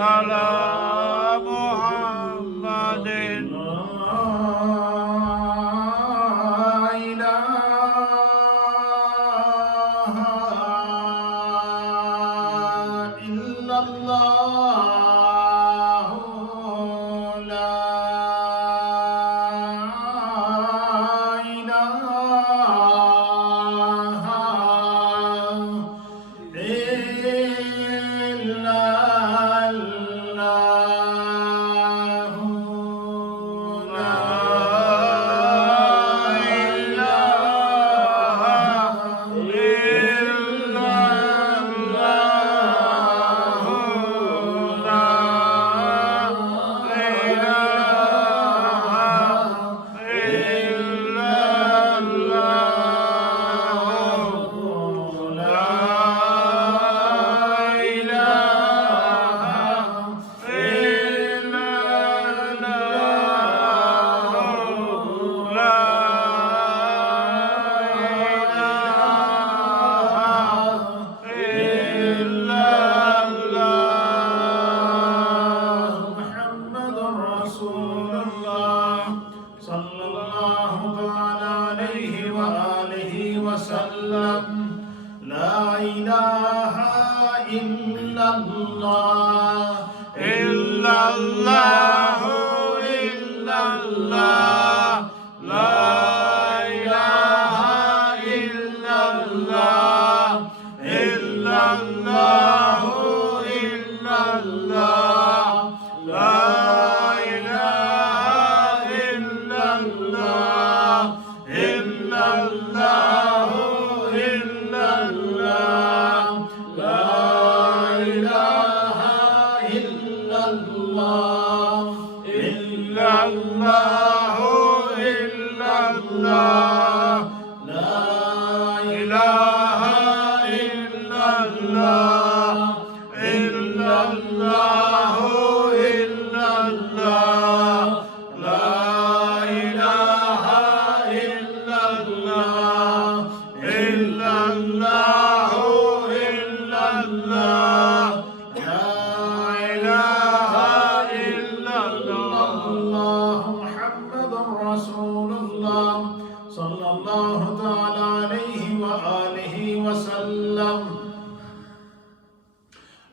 على محمد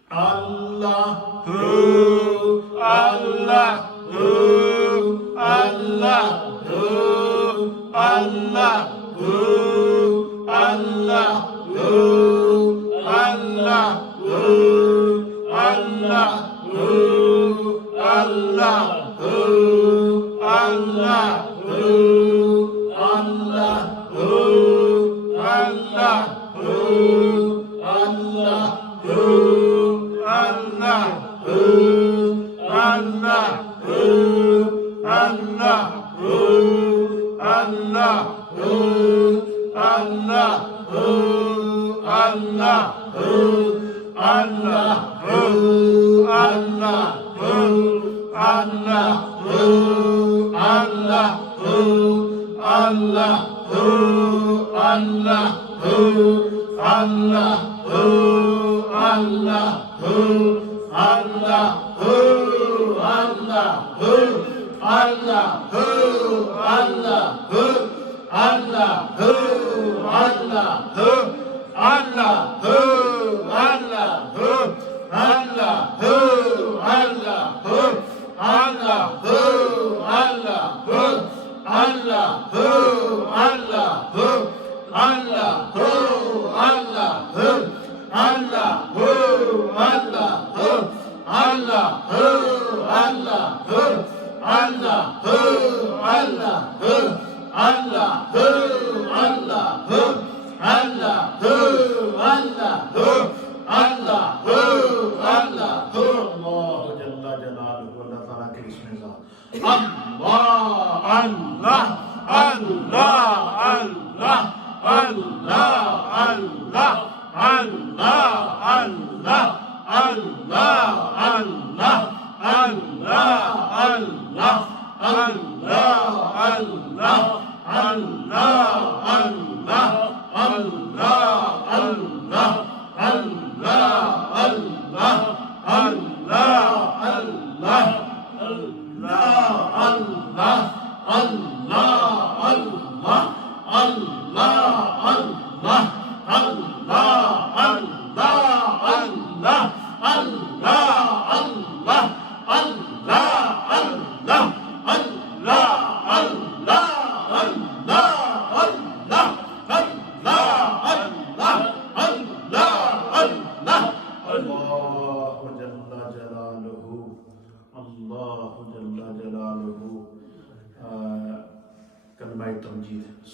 Allah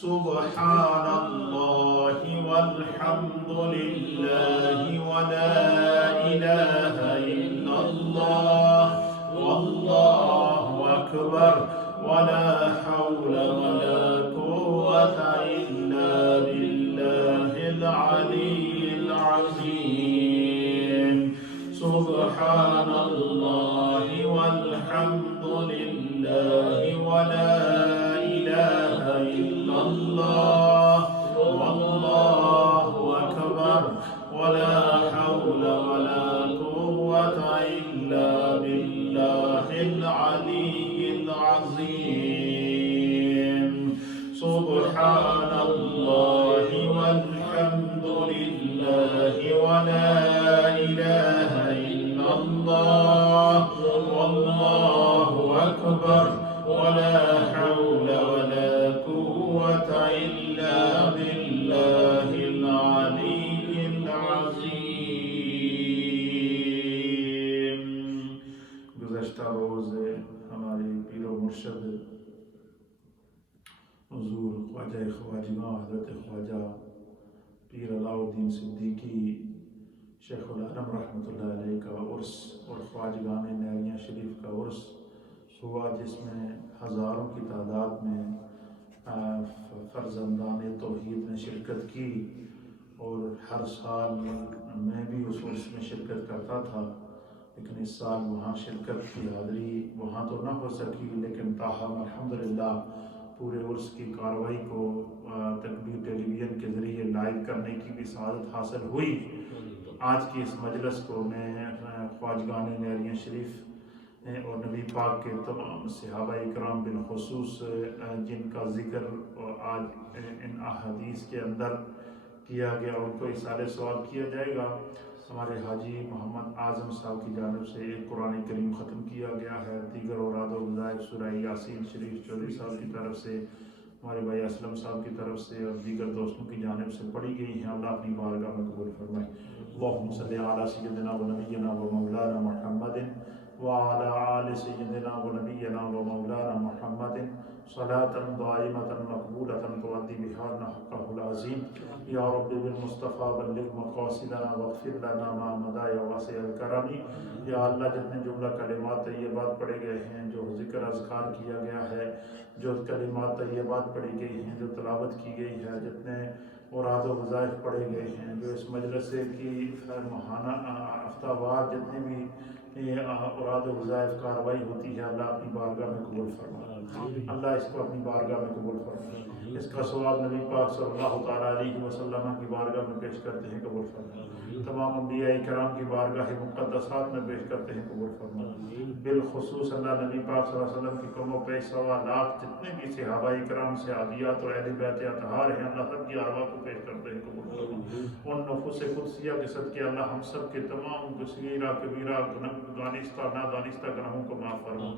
سبحان اللہ والحمد للہ ولا الہ الا اللہ واللہ اکبر ولا حول ولا قوة الا باللہ العلی العظیم سبحان اللہ والحمد للہ ولا الہ الا اللہ واللہ اکبر ولا حول ولا قوة الا باللہ العلی العظیم سبحان اللہ والحمد للہ ولا الہ الا اللہ واللہ اکبر ولا حول ولا قوة الا باللہ العلی العظیم۔ گزشتہ روز ہمارے پیر و مرشد حضور خواجہ خواجگاں حضرت خواجہ پیر علاء الدین صدیقی شیخ الحرم رحمۃ اللہ علیہ کا عرس اور خواجگان نیریاں شریف کا عرس ہوا، جس میں ہزاروں کی تعداد میں فرزندان توحید نے شرکت کی، اور ہر سال میں بھی اس عرس میں شرکت کرتا تھا، لیکن اس سال وہاں شرکت کی حاضری وہاں تو نہ ہو سکی، لیکن تاہم الحمدللہ پورے عرس کی کاروائی کو تکبیر ٹیلی ویژن کے ذریعے لائیو کرنے کی بھی سعادت حاصل ہوئی۔ تو آج کی اس مجلس کو میں خواجگان نیریاں شریف اور نبی پاک کے تمام صحابہ اکرام بالخصوص جن کا ذکر آج ان احادیث کے اندر کیا گیا، ان کو اصالِ ثواب کیا جائے گا۔ ہمارے حاجی محمد اعظم صاحب کی جانب سے ایک قرآن کریم ختم کیا گیا ہے، دیگر اوراد و وظائف سورہ یاسین شریف چودھری صاحب کی طرف سے، ہمارے بھائی اسلم صاحب کی طرف سے اور دیگر دوستوں کی جانب سے پڑھی گئی ہیں۔ اللہ اپنی بارگاہ میں قبول فرمائے۔ اللہم صلی علی سیدنا و نبینا و مولانا محمد وعلی آل سیدنا و نبینا و مولانا محمد صلاة دائمة مقبولة تؤدي بها حقه العظیم۔ یا رب بالمصطفیٰ بلغ مقاصدنا واغفر لنا ما مضى یا واسع الکرم۔ یا اللہ جتنے جملہ کلمات طیبات پڑھے گئے ہیں، جو ذکر اذکار کیا گیا ہے، جو کلمات طیبات پڑھی گئی ہیں، جو تلاوت کی گئی ہے، جتنے اوراد و وظائف پڑھے گئے ہیں، جو اس مجلس کی ماہانہ ہفتہ وار جتنے بھی اوراد و وظائف کاروائی ہوتی ہے، اللہ اپنی بارگاہ میں قبول فرما۔ اللہ اس کو اپنی بارگاہ میں قبول فرما۔ اس کا ثواب نبی پاک صلی اللہ تعالیٰ علیہ وسلم کی بارگاہ میں پیش کرتے ہیں، قبول فرما۔ تمام انبیاء کرام کی بارگاہ مقدسات میں پیش کرتے ہیں، قبول فرما۔ بالخصوص اللہ نبی پاک صلی اللہ علیہ وسلم کی کم و بیش 1.25 لاکھ جتنے بھی صحابہ کرام صحابیات اور اہل بیت اطہار ہیں، اللہ سب کی ارواح کو پیش کرتے ہیں، قبول فرما۔ ان نفوس قدسیہ کے صدقے اللہ ہم سب کے تمام صغیرہ کبیرہ دانستہ نادانستہ گناہوں کو معاف فرما۔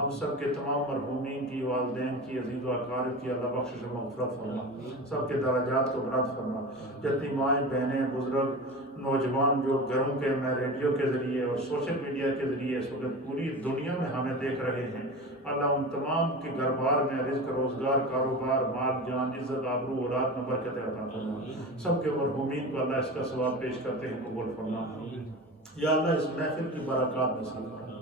ہم سب کے تمام مرحومین کی، والدین کی، عزیز و اقارب کی اللہ بخشش و مغفرت فرما، سب کے درجات کو بلند فرما۔ جتنی مائیں بہنیں بزرگ نوجوان جو گھروں کے میں ریڈیو کے ذریعے اور سوشل میڈیا کے ذریعے اس وقت پوری دنیا میں ہمیں دیکھ رہے ہیں، اللہ ان تمام کے گھر بار میں رزق، روزگار، کاروبار، مال، جان، عزت، آبرو، اولاد میں برکت عطا فرما۔ سب کے مرحومین کو اللہ اس کا ثواب پیش کرتے ہیں، قبول فرما۔ یا اللہ اس محفل کی برکات نصیب فرما۔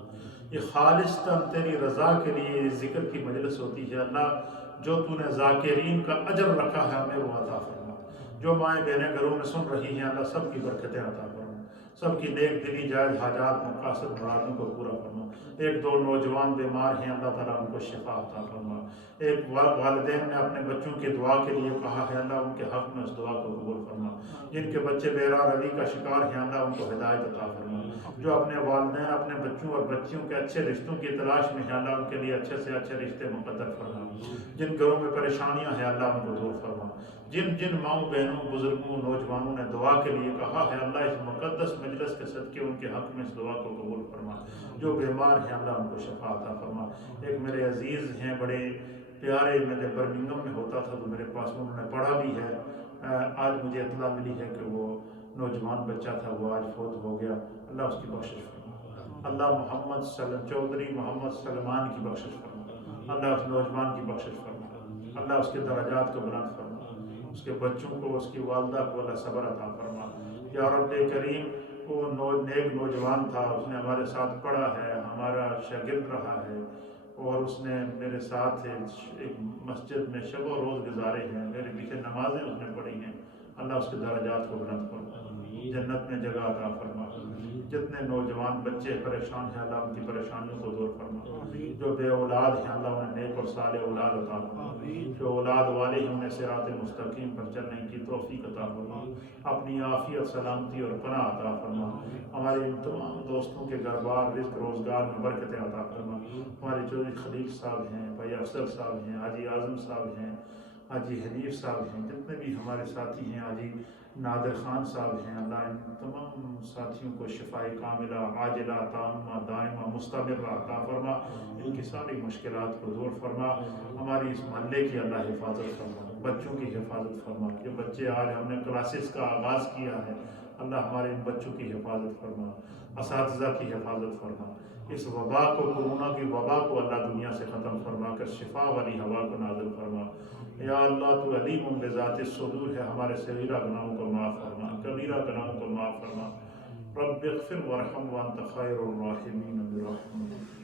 یہ خالصتاً تیری رضا کے لیے ذکر کی مجلس ہوتی ہے، اللہ جو تو نے ذاکرین کا اجر رکھا ہے ہمیں وہ عطا فرما۔ جو مائیں بہنیں گھروں میں سن رہی ہیں، اللہ سب کی برکتیں عطا فرما، سب کی نیک دلی جائز حاجات مقاصد مرادوں کو پورا فرما۔ ایک دو نوجوان بیمار ہیں، اللہ تعالیٰ ان کو شفا عطا فرما۔ ایک والدین نے اپنے بچوں کی دعا کے لیے کہا ہے، اللہ ان کے حق میں اس دعا کو قبول فرما۔ جن کے بچے بیرا روی کا شکار ہیں، اللہ ان کو ہدایت عطا فرما۔ جو اپنے والدین اپنے بچوں اور بچیوں کے اچھے رشتوں کی تلاش میں ہیں، اللہ ان کے لیے اچھے سے اچھے رشتے مقدر فرما۔ جن گھروں میں پریشانیاں ہیں، اللہ ان کو دور فرما۔ جن ماؤں بہنوں بزرگوں نوجوانوں نے دعا کے لیے کہا ہے، اللہ اس مقدس مجلس کے صدقے ان کے حق میں اس دعا کو قبول فرما۔ جو بیمار ہیں، اللہ ان کو شفا عطا فرما۔ ایک میرے عزیز ہیں بڑے پیارے، میں جب برمنگم میں ہوتا تھا تو میرے پاس انہوں نے پڑھا بھی ہے، آج مجھے اطلاع ملی ہے کہ وہ نوجوان بچہ تھا، وہ آج فوت ہو گیا، اللہ اس کی بخشش فرما۔ اللہ محمد چودھری محمد سلمان کی بخشش فرما، اللہ اس نوجوان کی بخشش فرما۔ اللہ اس کے درجات کو بلند فرما، اس کے بچوں کو، اس کی والدہ کو اللہ صبر عطا فرما۔ یا رب کریم، وہ نیک نوجوان تھا، اس نے ہمارے ساتھ پڑھا ہے، ہمارا شاگرد رہا ہے، اور اس نے میرے ساتھ ایک مسجد میں شب و روز گزارے ہیں، میرے پیچھے نمازیں اس نے پڑھی ہیں۔ اللہ اس کے درجات کو بلند فرما، جنت میں جگہ عطا فرما۔ جتنے نوجوان بچے پریشان ہیں اللہ ان کی پریشانیوں کو دور فرما، جو بے اولاد ہیں اللہ انہیں نیک اور صالح اولاد عطا فرما، جو اولاد والے ہیں انہیں صراط مستقیم پر چلنے کی توفیق عطا فرما، اپنی عافیت، سلامتی اور پناہ عطا فرما۔ ہمارے ان تمام دوستوں کے گھر بار، رزق، روزگار میں برکتیں عطا فرما۔ ہمارے چودھری خلیل صاحب ہیں، بھائی افضل صاحب ہیں، حاجی اعظم صاحب ہیں، حاجی حنیف صاحب ہیں، جتنے بھی ہمارے ساتھی ہیں، حاجی نادر خان صاحب ہیں، اللہ ان تمام ساتھیوں کو شفائے کاملہ، عاجلہ، تامہ، دائمہ، مستمرہ عطا فرما، ان کی ساری مشکلات کو دور فرما۔ ہماری اس محلے کی اللہ حفاظت فرما، بچوں کی حفاظت فرما۔ جو بچے آج ہم نے کلاسز کا آغاز کیا ہے، اللہ ہمارے ان بچوں کی حفاظت فرما، اساتذہ کی حفاظت فرما۔ اس وبا کو، کورونا کی وبا کو اللہ دنیا سے ختم فرما کر شفا والی ہوا کو نازل فرما۔ یا اللہ تو علیم بذات الصدور ہے، ہمارے صغیرہ گناہوں کو معاف فرما، کبیرہ گناہوں کو معاف فرما۔ رب اغفر وارحم وانت خیر الراحمین برحمتک۔